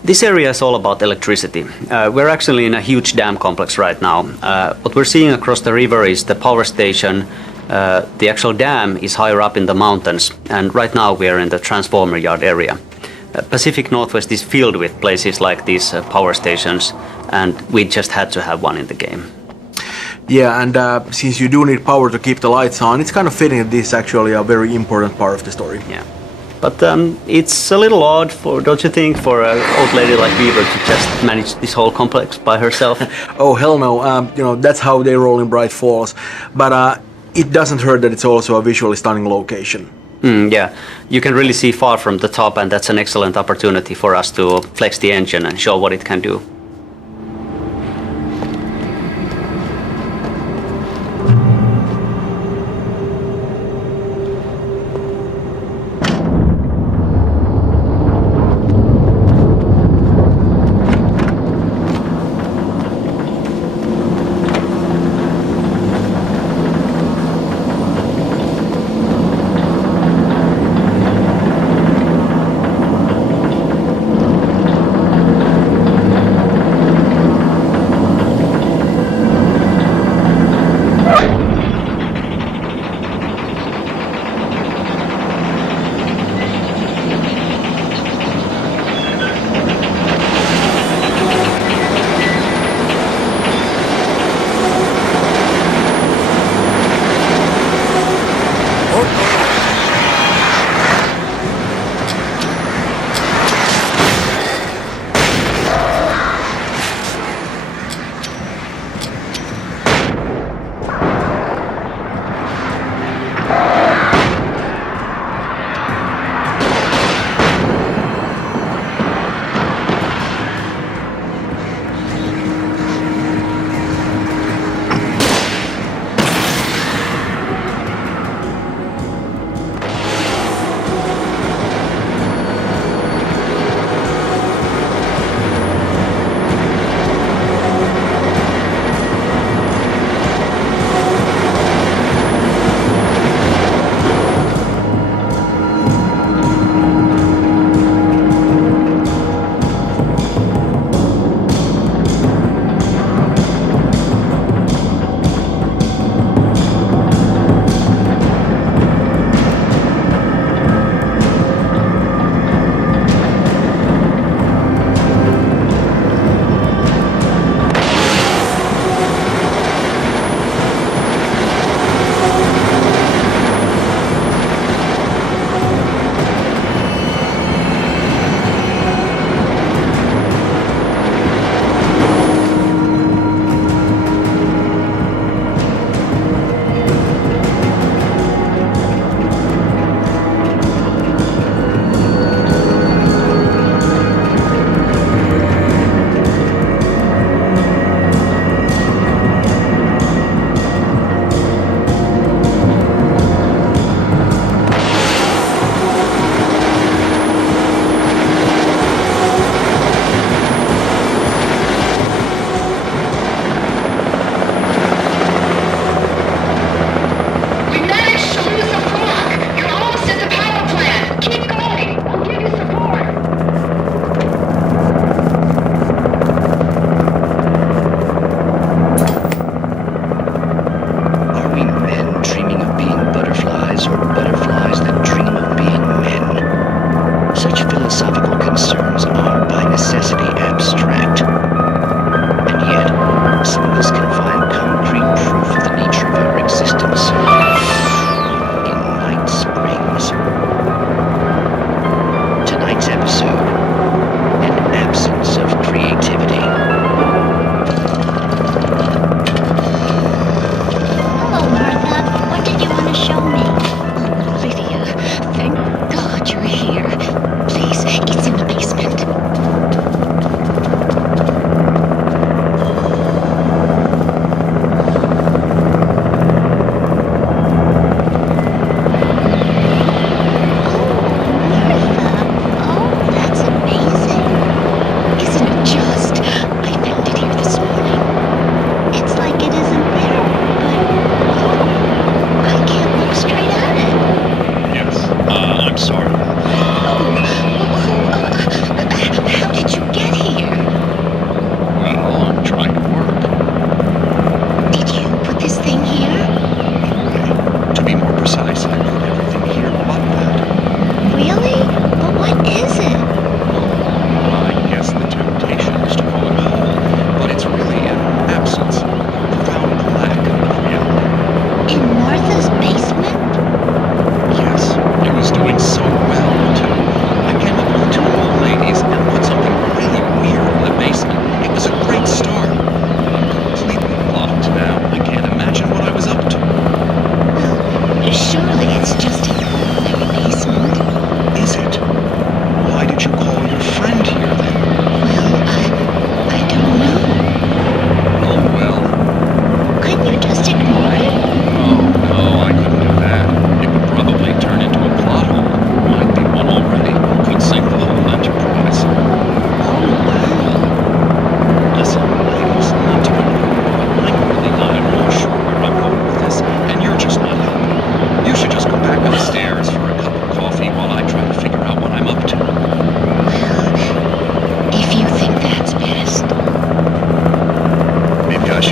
This area is all about electricity. We're actually in a huge dam complex right now. What we're seeing across the river is the power station. The actual dam is higher up in the mountains, and right now we are in the transformer yard area. Pacific Northwest is filled with places like these power stations, and we just had to have one in the game. Yeah, and since you do need power to keep the lights on, it's kind of fitting that this is actually a very important part of the story. Yeah. But it's a little odd, don't you think, for an old lady like Weaver to just manage this whole complex by herself? Oh, hell no. That's how they roll in Bright Falls. But it doesn't hurt that it's also a visually stunning location. Yeah, you can really see far from the top, and that's an excellent opportunity for us to flex the engine and show what it can do.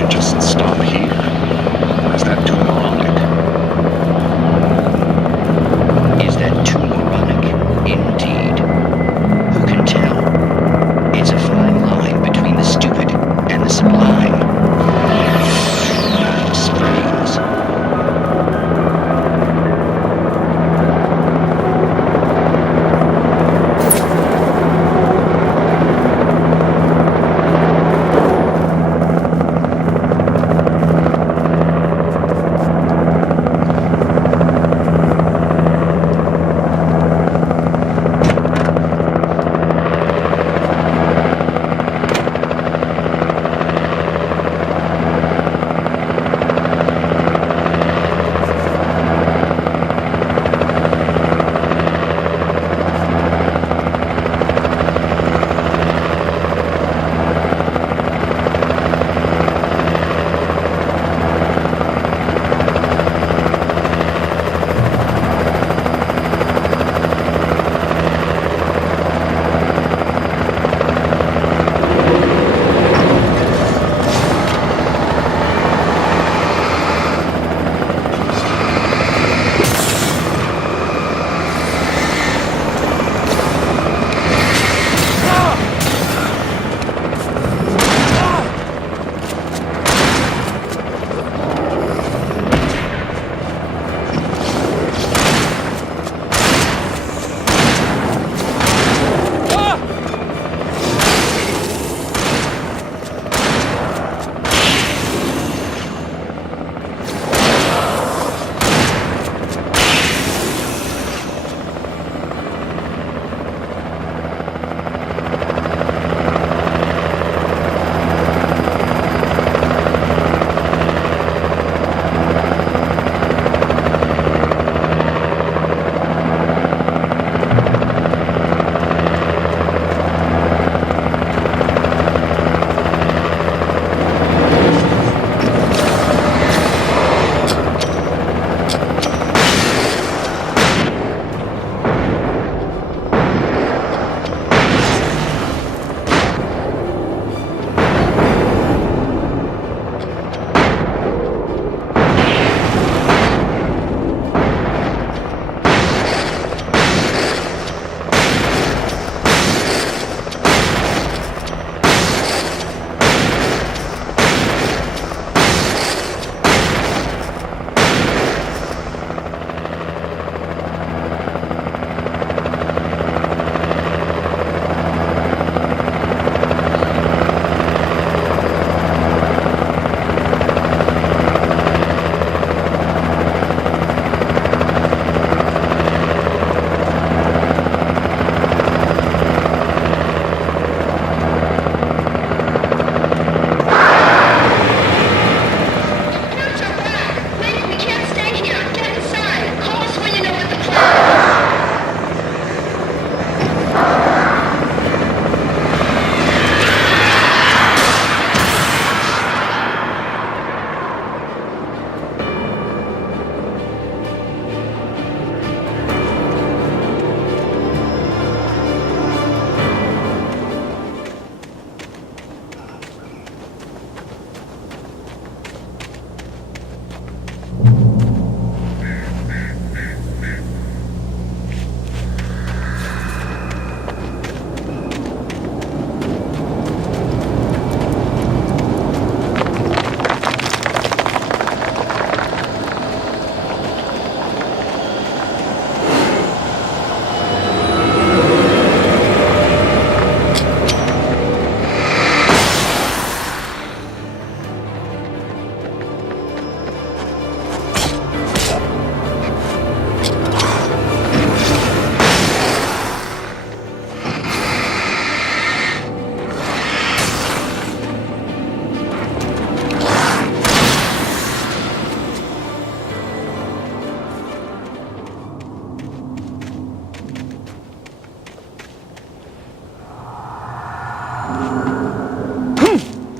should just stop here. Or is that too moronic? Is that too moronic? Indeed. Who can tell? It's a fine line between the stupid and the sublime. Springs.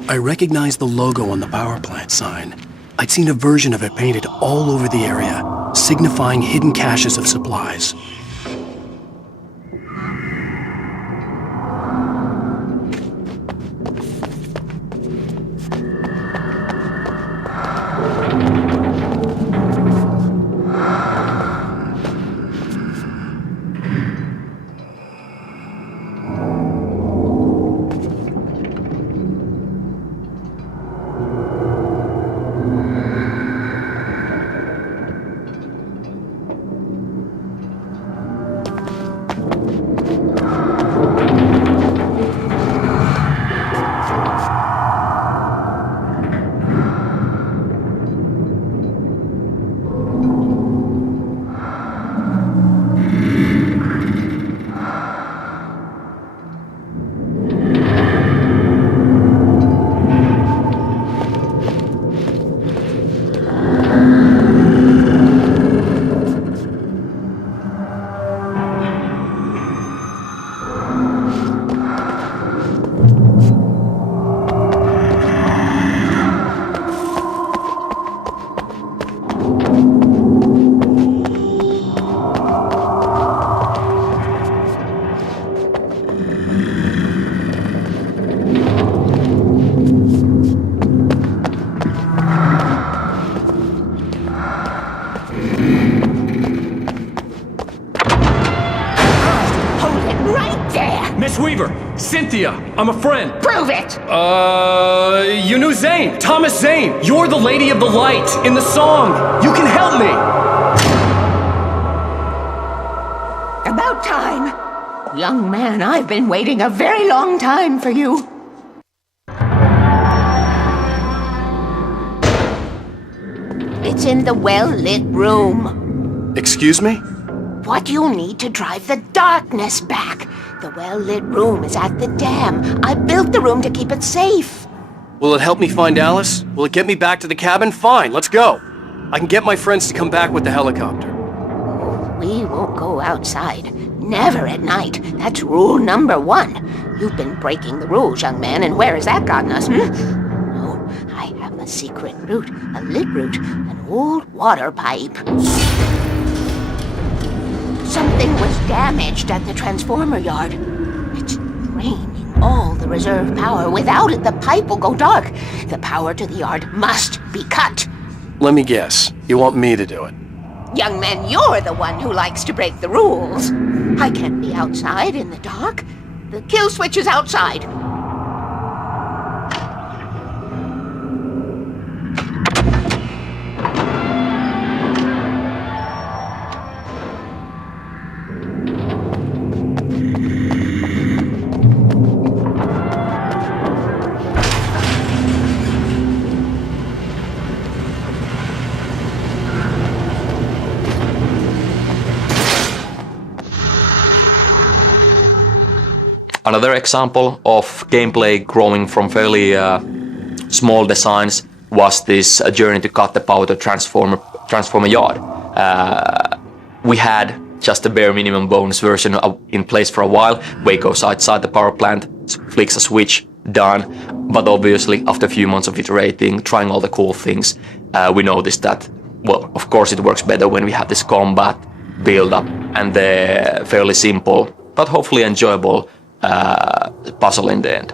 I recognized the logo on the power plant sign. I'd seen a version of it painted all over the area, signifying hidden caches of supplies. Weaver! Cynthia! I'm a friend! Prove it! You knew Zane! Thomas Zane! You're the Lady of the Light in the song! You can help me! About time. Young man, I've been waiting a very long time for you. It's in the well-lit room. Excuse me? What you need to drive the darkness back. The well-lit room is at the dam. I built the room to keep it safe. Will it help me find Alice? Will it get me back to the cabin? Fine, let's go. I can get my friends to come back with the helicopter. We won't go outside. Never at night. That's rule number 1. You've been breaking the rules, young man, and where has that gotten us, Oh, I have a secret route, a lit route, an old water pipe. Something was damaged at the transformer yard. It's draining all the reserve power. Without it, the pipe will go dark. The power to the yard must be cut. Let me guess. You want me to do it? Young man, you're the one who likes to break the rules. I can't be outside in the dark. The kill switch is outside. Another example of gameplay growing from fairly small designs was this journey to cut the power to transform a yard. We had just a bare minimum bonus version in place for a while. Way goes outside the power plant, flicks a switch, done. But obviously, after a few months of iterating, trying all the cool things, we noticed that, well, of course it works better when we have this combat build-up and the fairly simple, but hopefully enjoyable puzzle in the end.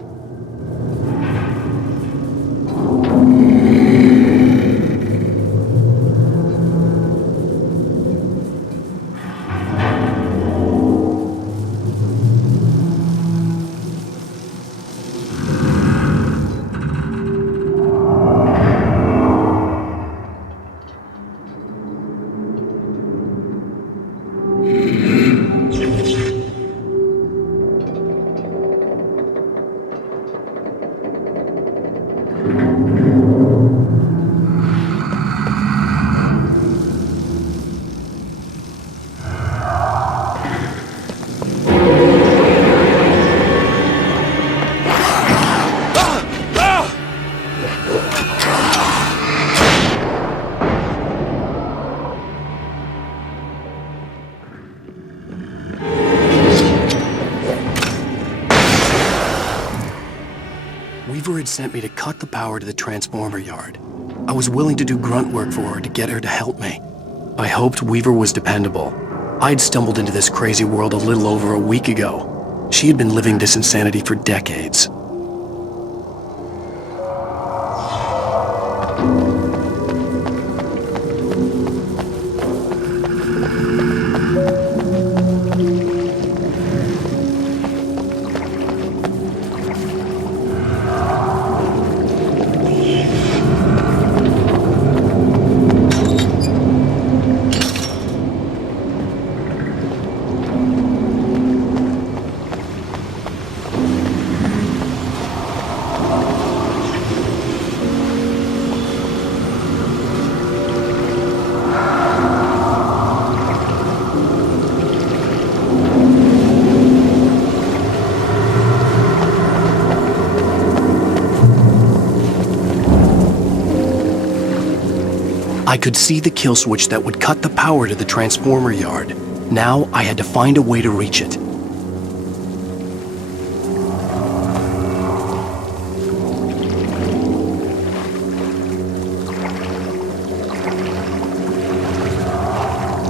Weaver had sent me to cut the power to the transformer yard. I was willing to do grunt work for her to get her to help me. I hoped Weaver was dependable. I'd stumbled into this crazy world a little over a week ago. She had been living this insanity for decades. I could see the kill switch that would cut the power to the transformer yard. Now I had to find a way to reach it.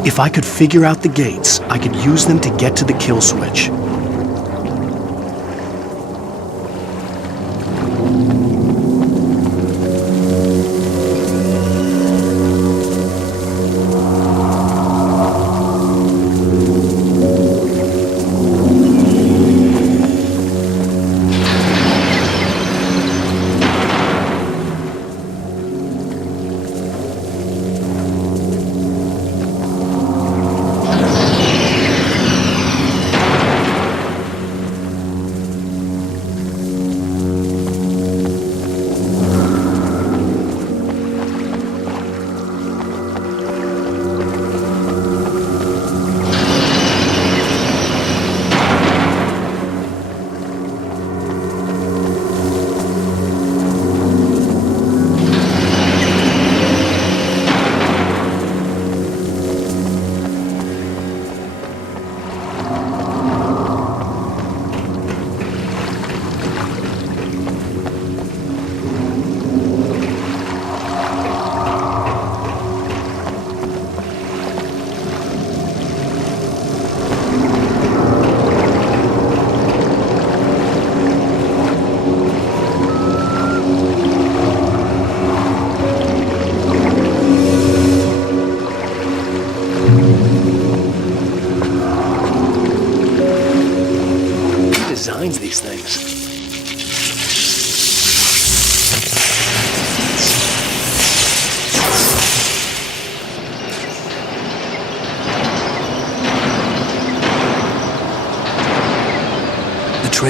If I could figure out the gates, I could use them to get to the kill switch.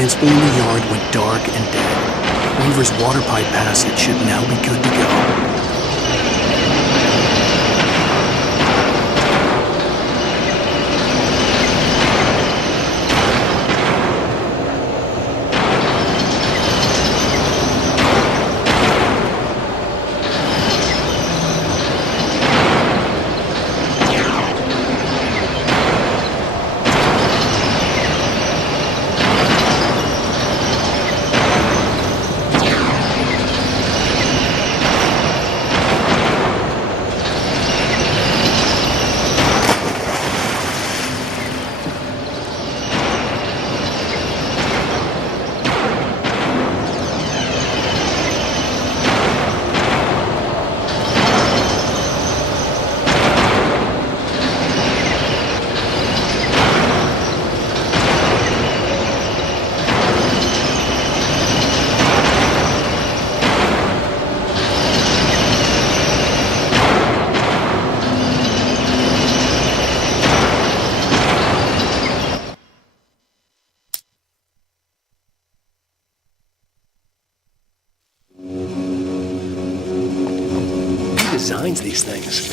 transformer yard went dark and dead. Weaver's water pipe passage should now be good to go. Designs these things.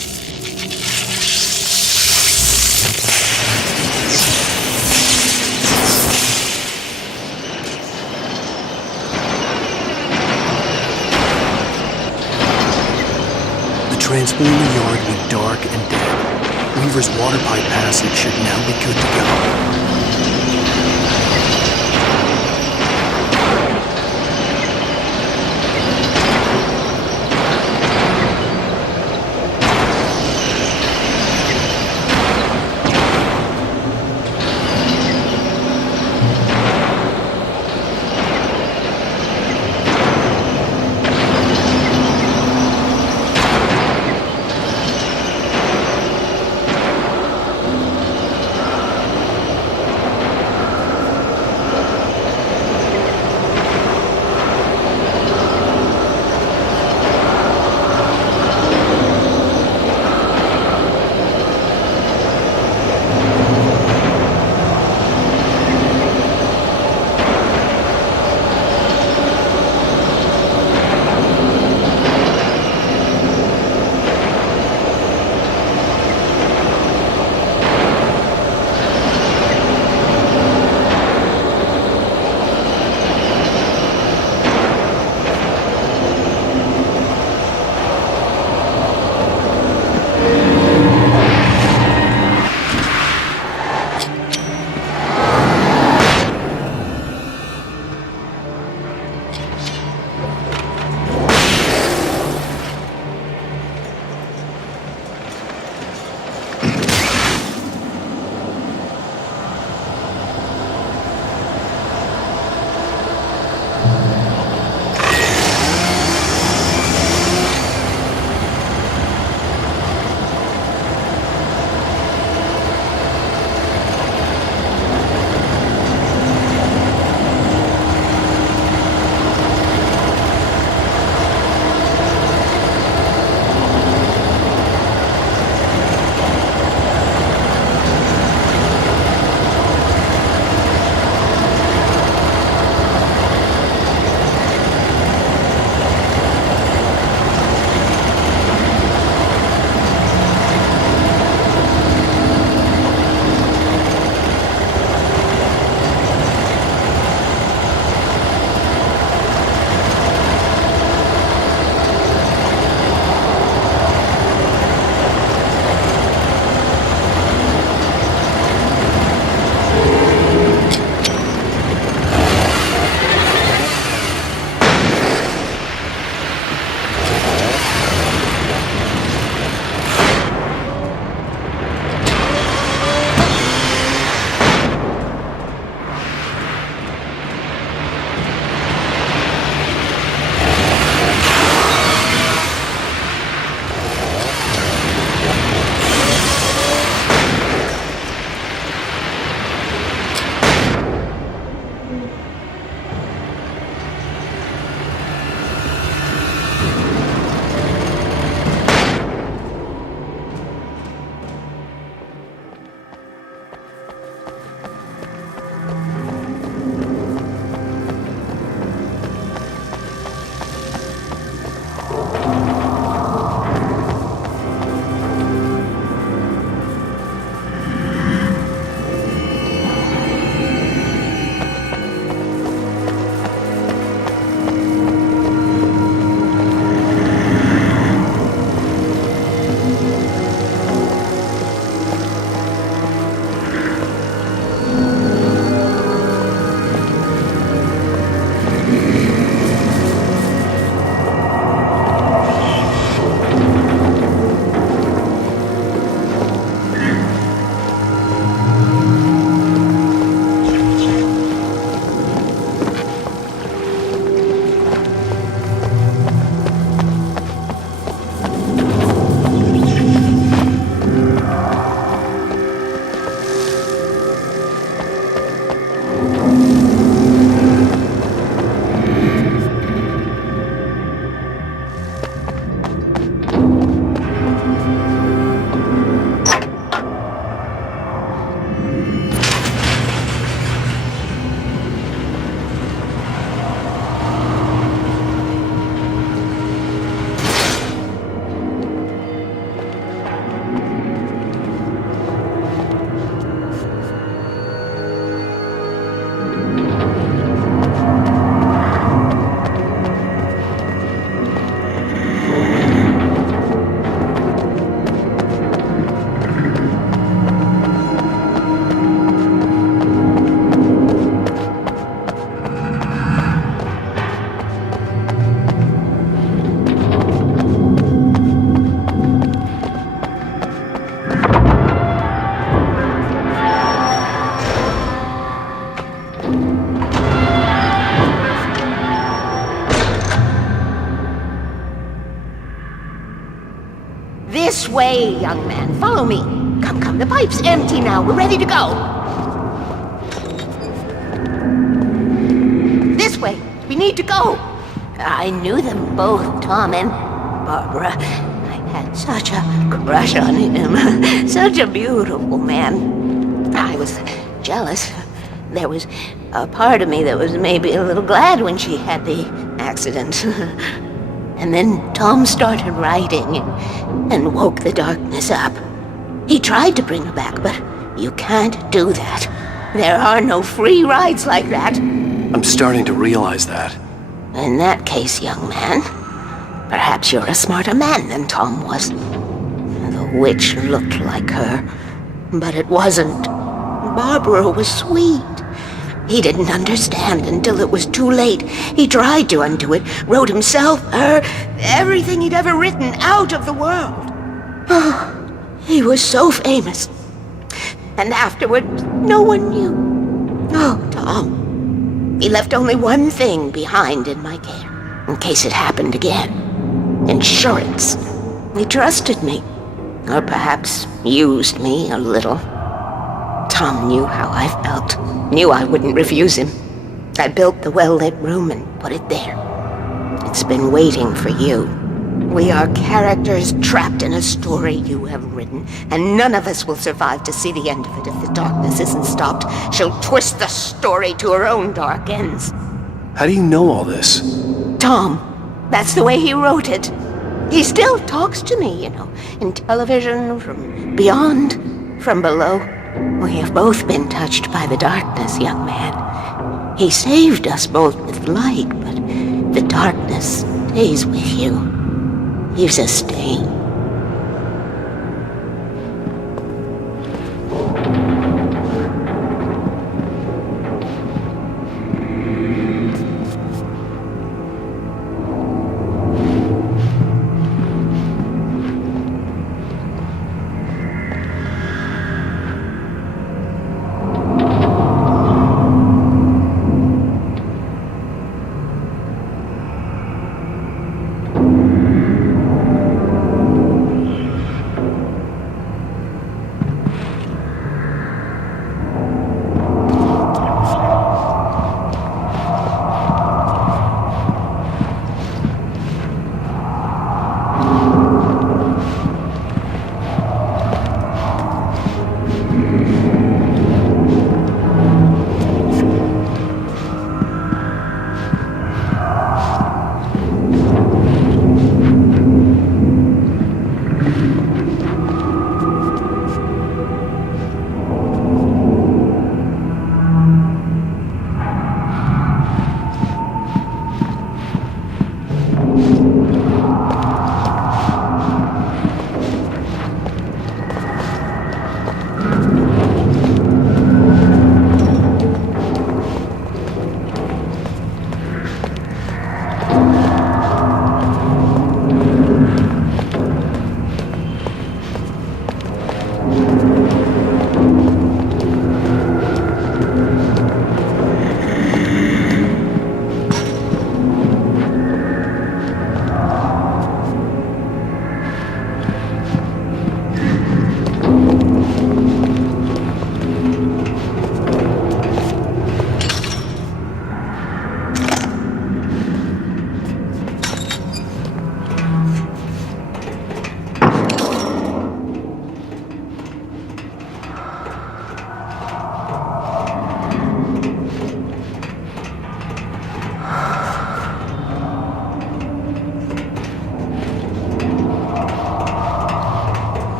The transformer yard went dark and dead. Weaver's water pipe passage should now be good to go. This way, young man. Follow me. Come, come. The pipe's empty now. We're ready to go. This way. We need to go. I knew them both, Tom and Barbara. I had such a crush on him. Such a beautiful man. I was jealous. There was a part of me that was maybe a little glad when she had the accident. And then Tom started writing and woke the darkness up. He tried to bring her back, but you can't do that. There are no free rides like that. I'm starting to realize that. In that case, young man, perhaps you're a smarter man than Tom was. The witch looked like her, but it wasn't. Barbara was sweet. He didn't understand until it was too late. He tried to undo it, wrote himself, her, everything he'd ever written out of the world. Oh, he was so famous. And afterward, no one knew. Oh, Tom. He left only one thing behind in my care, in case it happened again. Insurance. He trusted me. Or perhaps used me a little. Tom knew how I felt. Knew I wouldn't refuse him. I built the well-lit room and put it there. It's been waiting for you. We are characters trapped in a story you have written, and none of us will survive to see the end of it if the darkness isn't stopped. She'll twist the story to her own dark ends. How do you know all this? Tom, that's the way he wrote it. He still talks to me, you know, in television, from beyond, from below. We have both been touched by the darkness, young man. He saved us both with light, but the darkness stays with you. Leaves a stain.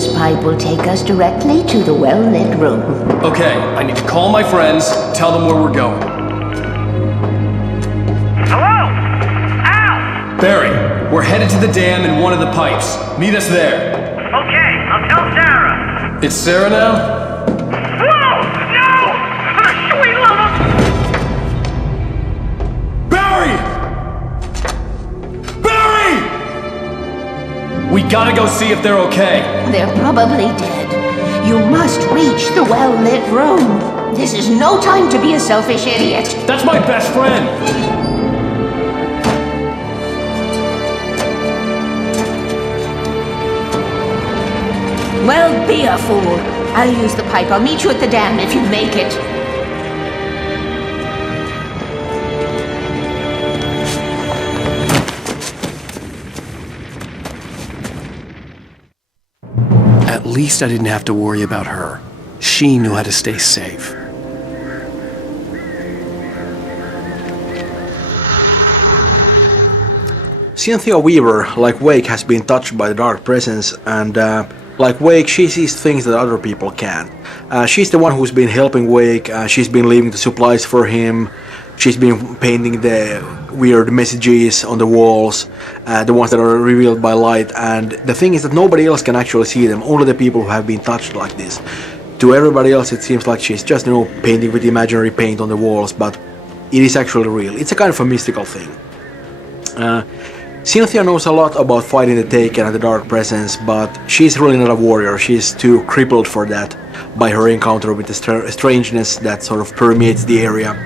This pipe will take us directly to the well-lit room. Okay, I need to call my friends, tell them where we're going. Hello? Al! Barry, we're headed to the dam in one of the pipes. Meet us there. Okay, I'll tell Sarah. It's Sarah now? Whoa! No! For the sweet love of... Barry! Barry! We gotta go see if they're okay. They're probably dead. You must reach the well-lit room. This is no time to be a selfish idiot. That's my best friend! Well, be a fool. I'll use the pipe. I'll meet you at the dam if you make it. At least I didn't have to worry about her. She knew how to stay safe. Cynthia Weaver, like Wake, has been touched by the dark presence, and like Wake, she sees things that other people can't. She's the one who's been helping Wake, she's been leaving the supplies for him, she's been painting the weird messages on the walls, the ones that are revealed by light, and the thing is that nobody else can actually see them, only the people who have been touched like this. To everybody else it seems like she's just, painting with imaginary paint on the walls, but it is actually real. It's a kind of a mystical thing. Cynthia knows a lot about fighting the Taken and the Dark Presence, but she's really not a warrior. She's too crippled for that by her encounter with the strangeness that sort of permeates the area.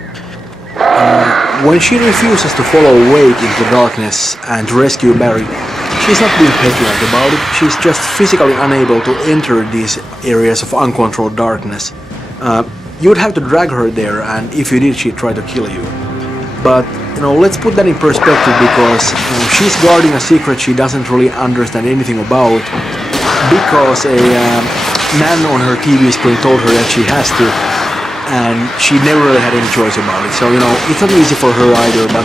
When she refuses to follow Wake into the darkness and to rescue Barry, she's not being petulant about it. She's just physically unable to enter these areas of uncontrolled darkness. You'd have to drag her there, and if you did, she'd try to kill you. But let's put that in perspective, because she's guarding a secret she doesn't really understand anything about, because a man on her TV screen told her that she has to, and she never really had any choice about it. So it's not easy for her either, but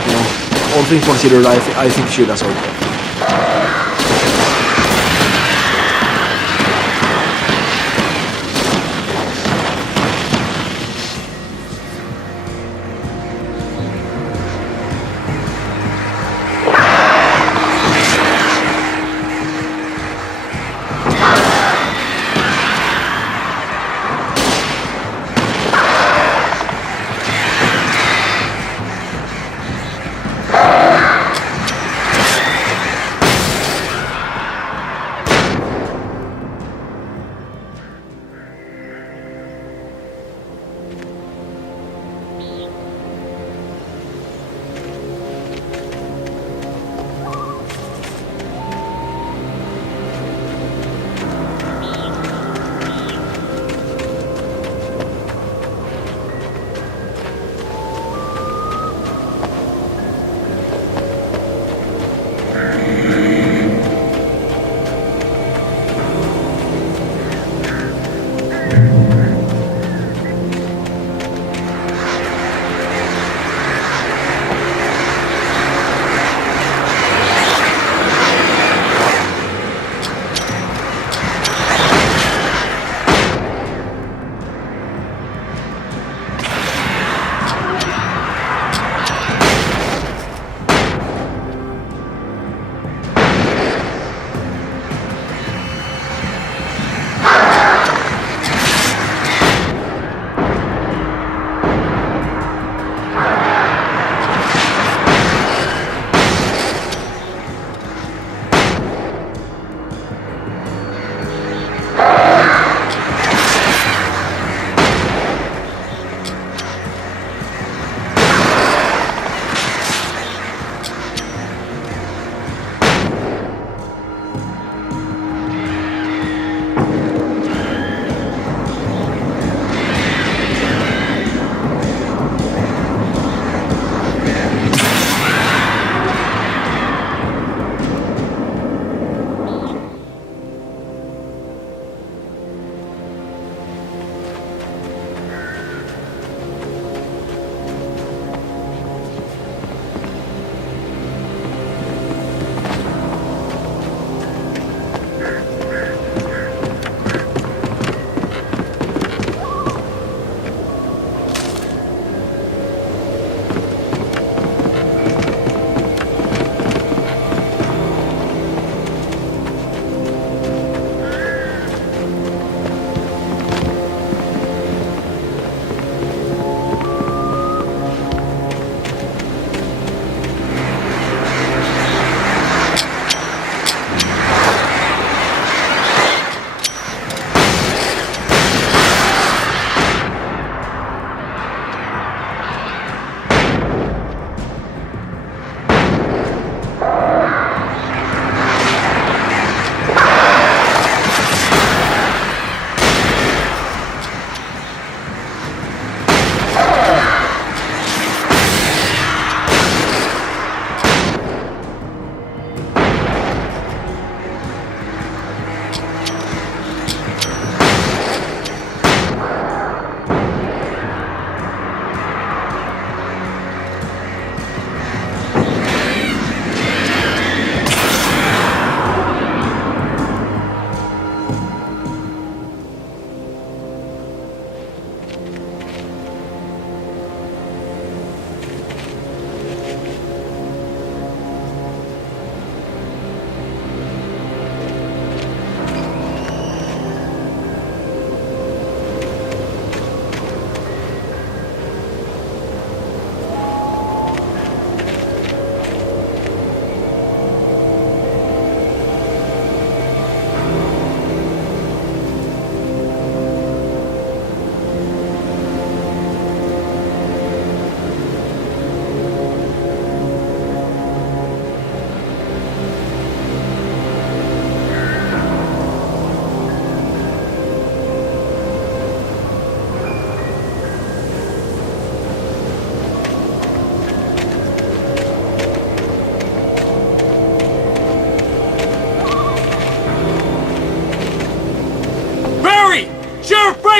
all things considered, I think she does okay.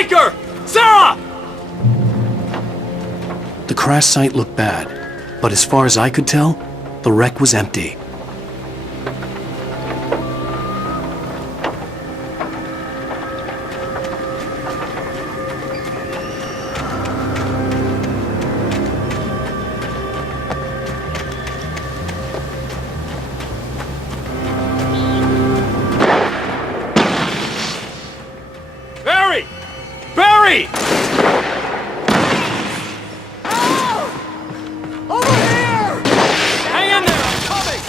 Baker! Sarah! The crash site looked bad, but as far as I could tell, the wreck was empty. Barry! Barry! Over here! Hang in there, I'm coming!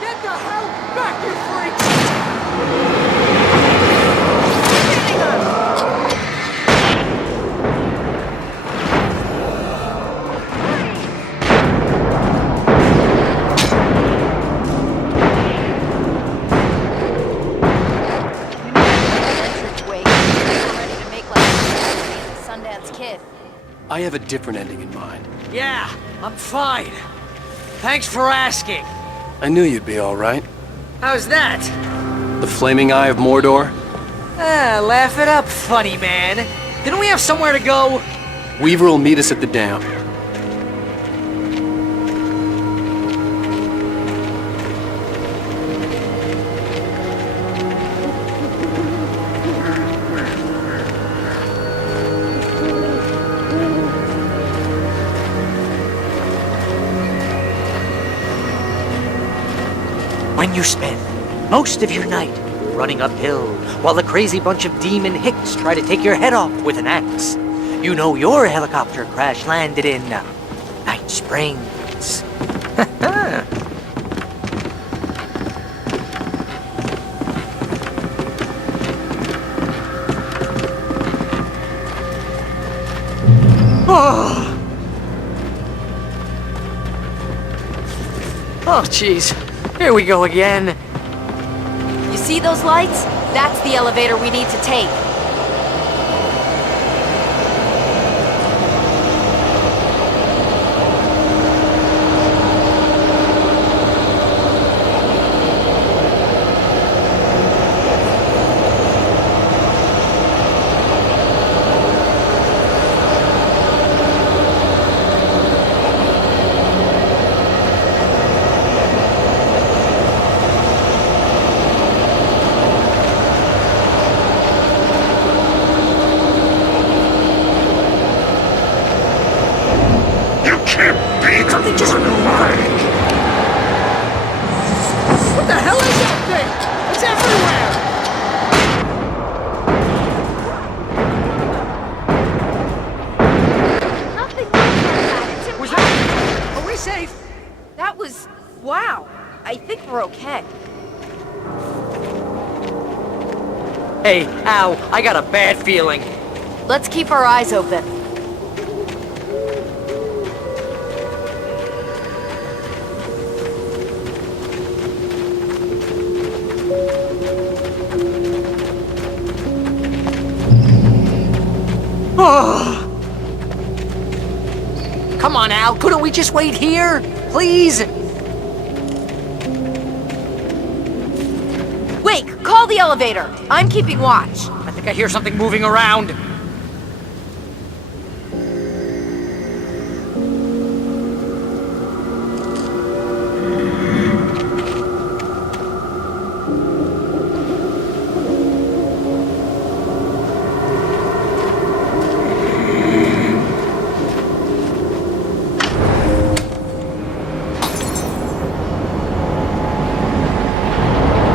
Get the hell back, you freaks! I have a different ending in mind. Yeah, I'm fine. Thanks for asking. I knew you'd be all right. How's that? The flaming eye of Mordor? Laugh it up, funny man. Didn't we have somewhere to go? Weaver will meet us at the dam. When you spend most of your night running uphill while the crazy bunch of demon hicks try to take your head off with an axe, you know your helicopter crash landed in Night Springs. Oh, jeez. Here we go again. You see those lights? That's the elevator we need to take. What the hell is that thing? It's everywhere! Nothing like that. It's impossible. Are we safe? That was... wow. I think we're okay. Hey, Al, I got a bad feeling. Let's keep our eyes open. Come on, Al, couldn't we just wait here? Please? Wake, call the elevator. I'm keeping watch. I think I hear something moving around.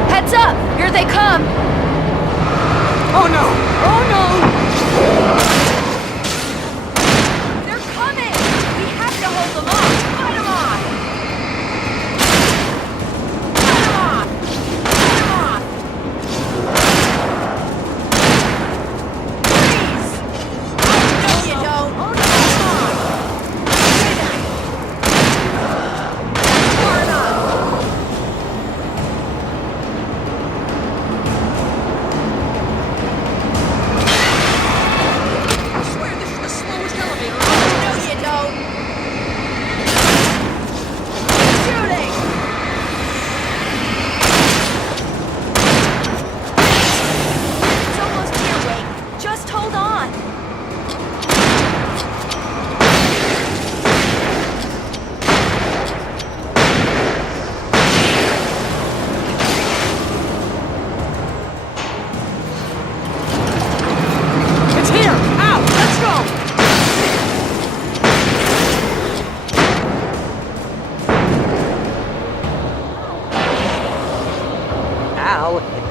Heads up! Here they come! Oh no! Oh no! They're coming! We have to hold them off! Fight them off! Fight them off! Fight them off! Please! No, you don't! Come on! Far enough!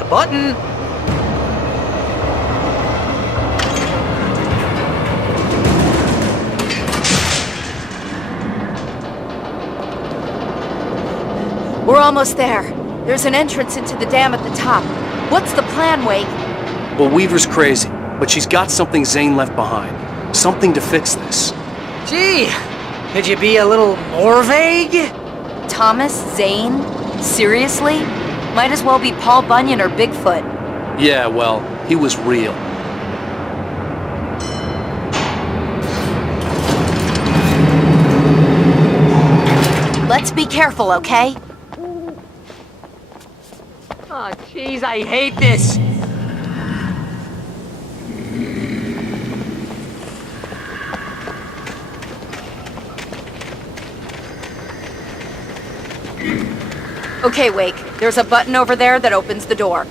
button. We're almost there. There's an entrance into the dam at the top. What's the plan, Wake? Well, Weaver's crazy, but she's got something Zane left behind. Something to fix this. Gee, could you be a little more vague? Thomas Zane? Seriously? Might as well be Paul Bunyan or Bigfoot. Yeah, well, he was real. Let's be careful, okay? Oh, jeez, I hate this. Okay, Wake. There's a button over there that opens the door.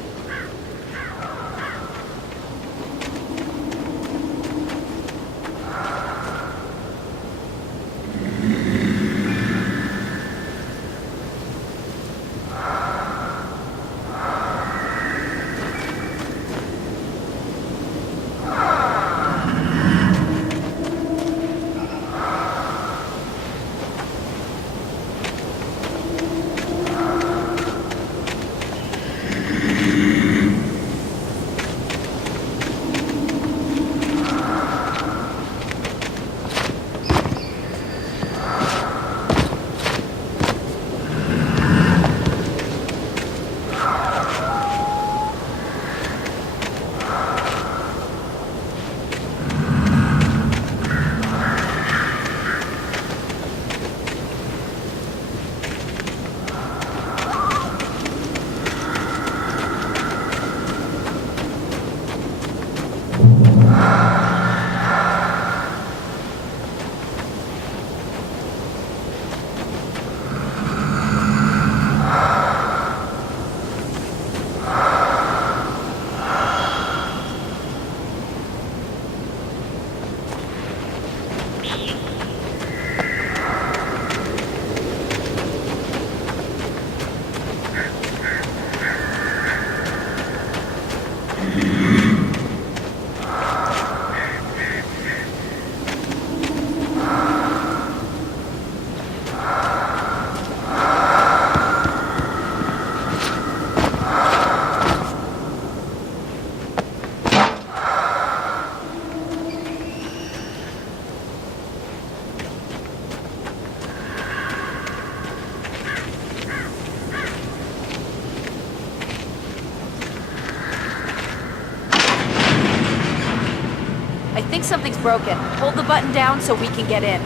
I think something's broken. Hold the button down so we can get in.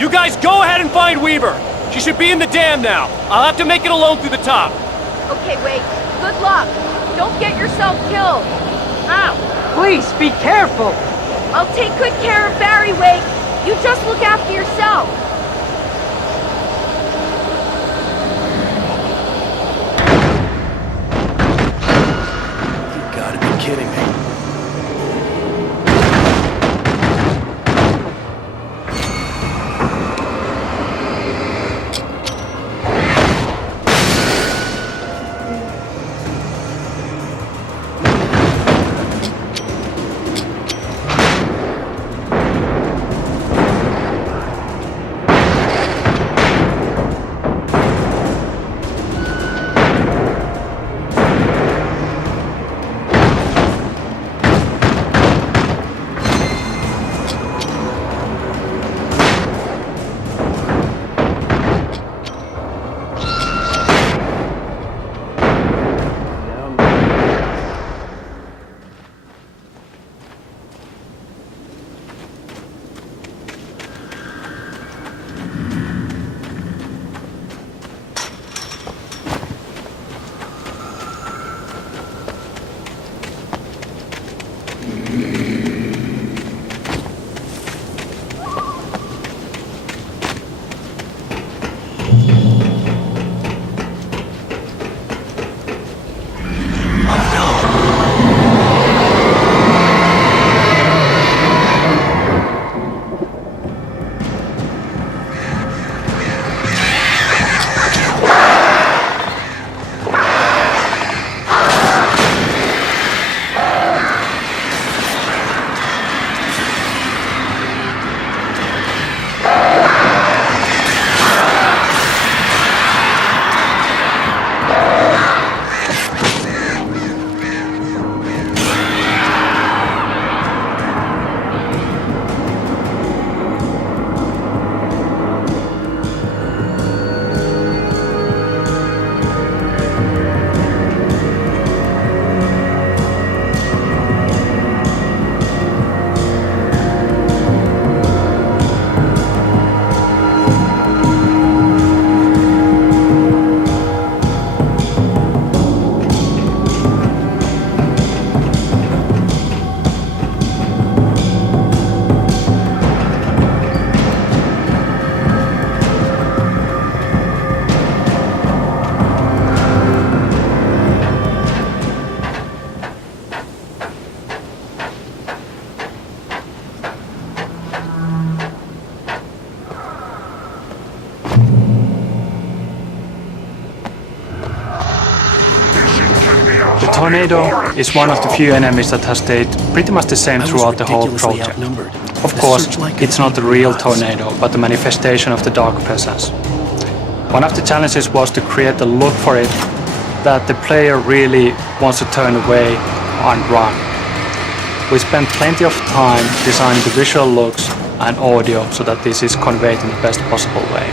You guys go ahead and find Weaver. She should be in the dam now. I'll have to make it alone through the top. Okay, wait. Good luck. Don't get yourself killed. Ow! Please, be careful. I'll take good care of Barry, Wake. You just look after yourself. You gotta be kidding me. tornado is one of the few enemies that has stayed pretty much the same throughout the whole project. Of course, it's not the real tornado, but the manifestation of the dark presence. One of the challenges was to create a look for it that the player really wants to turn away and run. We spent plenty of time designing the visual looks and audio so that this is conveyed in the best possible way.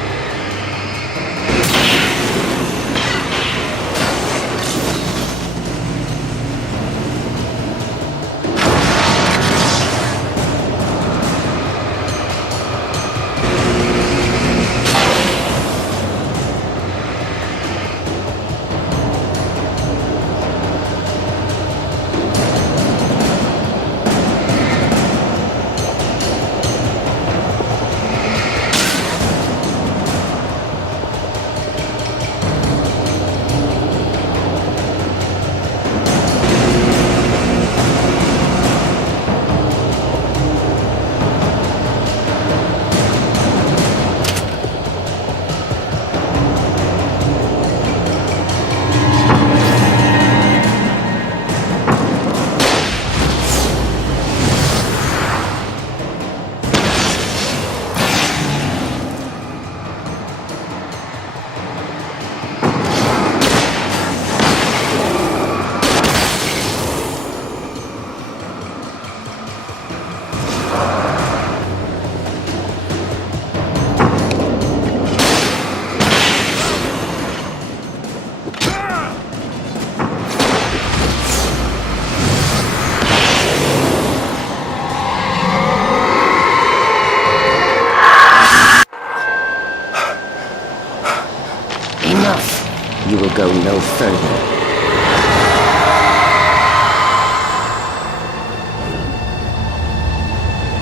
You will go no further.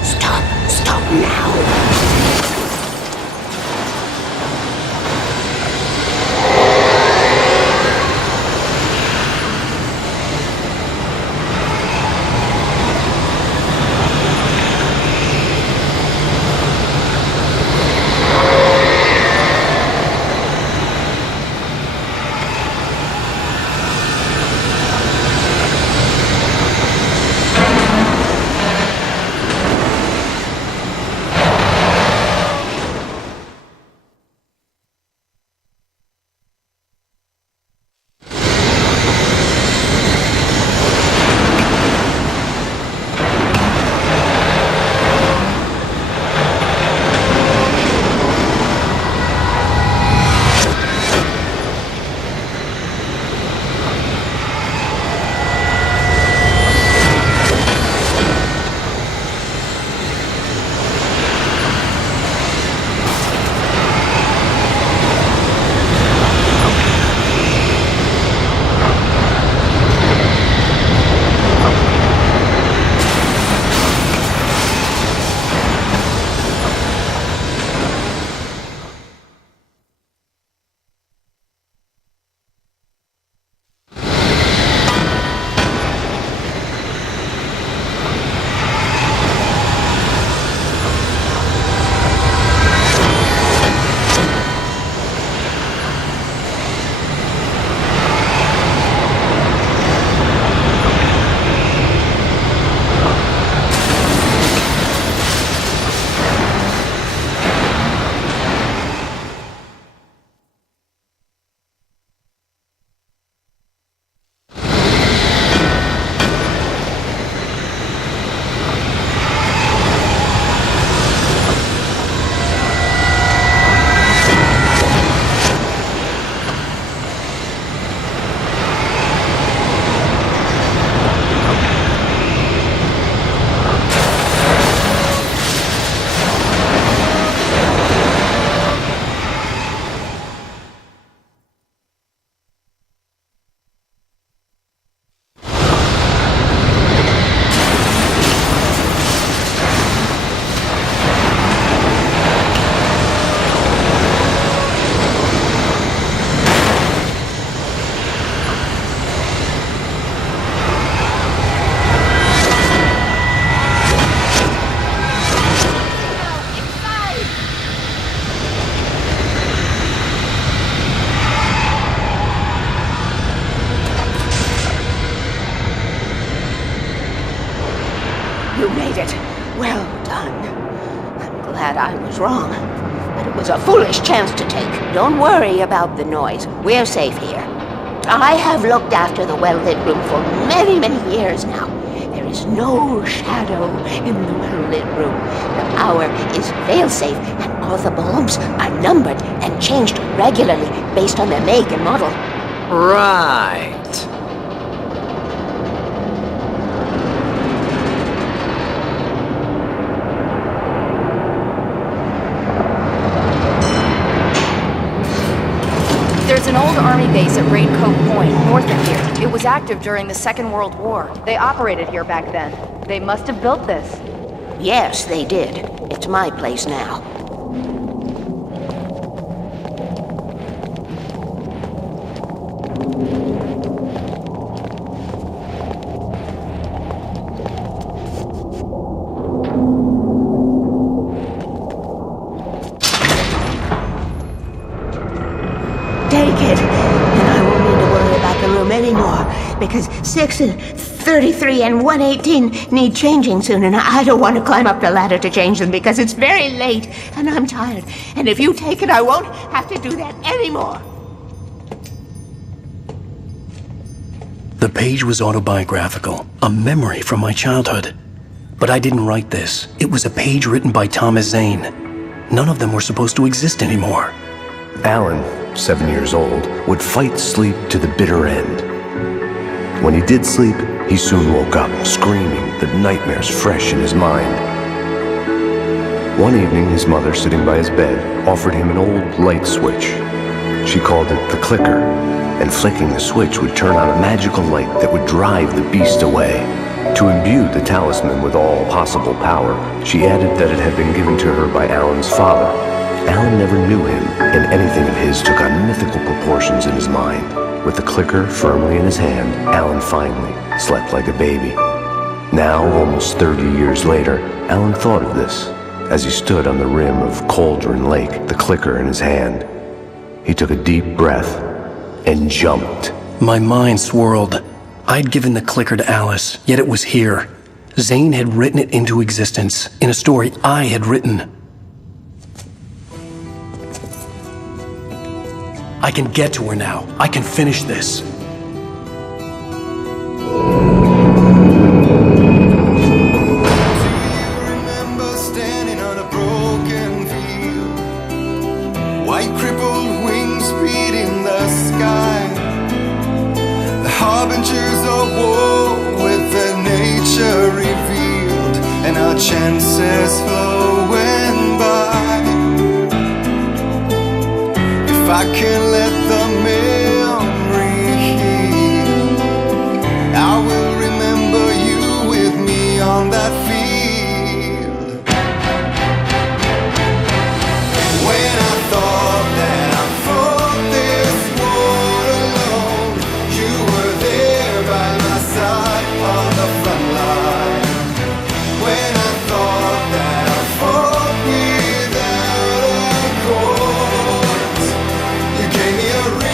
Stop now. You made it. Well done. I'm glad I was wrong. But it was a foolish chance to take. Don't worry about the noise. We're safe here. I have looked after the well-lit room for many, many years now. There is no shadow in the well-lit room. The power is fail-safe, and all the bulbs are numbered and changed regularly based on their make and model. Right. There's an old army base at Raincoat Point, north of here. It was active during the Second World War. They operated here back then. They must have built this. Yes, they did. It's my place now. Take it, and I won't need to worry about the room anymore, because 6 and 33 and 118 need changing soon, and I don't want to climb up the ladder to change them because it's very late, and I'm tired. And if you take it, I won't have to do that anymore. The page was autobiographical, a memory from my childhood. But I didn't write this. It was a page written by Thomas Zane. None of them were supposed to exist anymore. Alan, 7 years old, would fight sleep to the bitter end. When he did sleep, he soon woke up, screaming, the nightmares fresh in his mind. One evening, his mother, sitting by his bed, offered him an old light switch. She called it the clicker, and flicking the switch would turn on a magical light that would drive the beast away. To imbue the talisman with all possible power, she added that it had been given to her by Alan's father. Alan never knew him, and anything of his took on mythical proportions in his mind. With the clicker firmly in his hand, Alan finally slept like a baby. Now, almost 30 years later, Alan thought of this as he stood on the rim of Cauldron Lake, the clicker in his hand. He took a deep breath and jumped. My mind swirled. I'd given the clicker to Alice, yet it was here. Zane had written it into existence, in a story I had written. I can get to her now. I can finish this. Remember standing on a broken field, white crippled wings beating the sky, the harbingers of war with their nature revealed, and our chances flowing by. If I can let the memory heal, I will remember you with me on that field. When I thought that I fought this war alone, you were there by my side on the front line. When I thought that I fought without a cause, you gave me a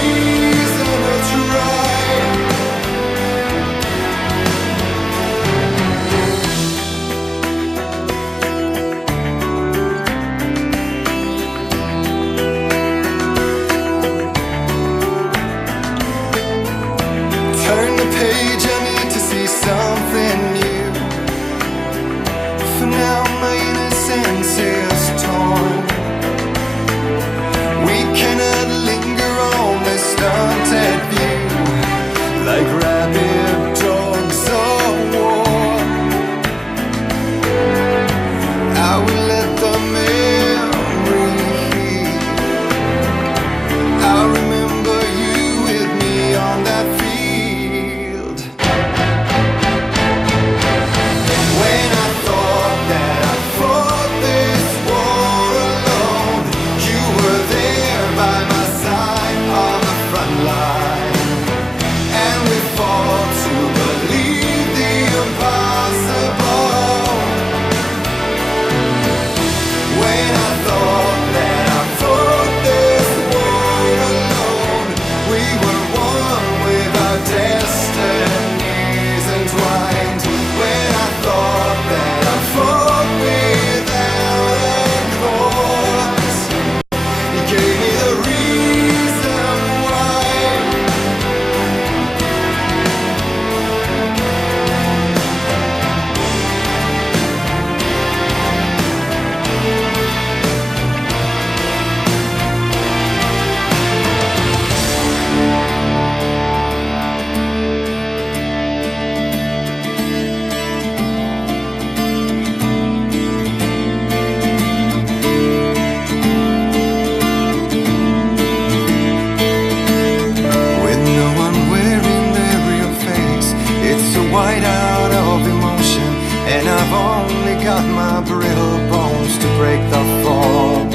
I've only got my brittle bones to break the fall.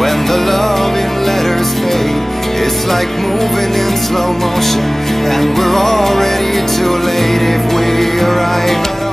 When the love in letters fade, it's like moving in slow motion, and we're already too late if we arrive at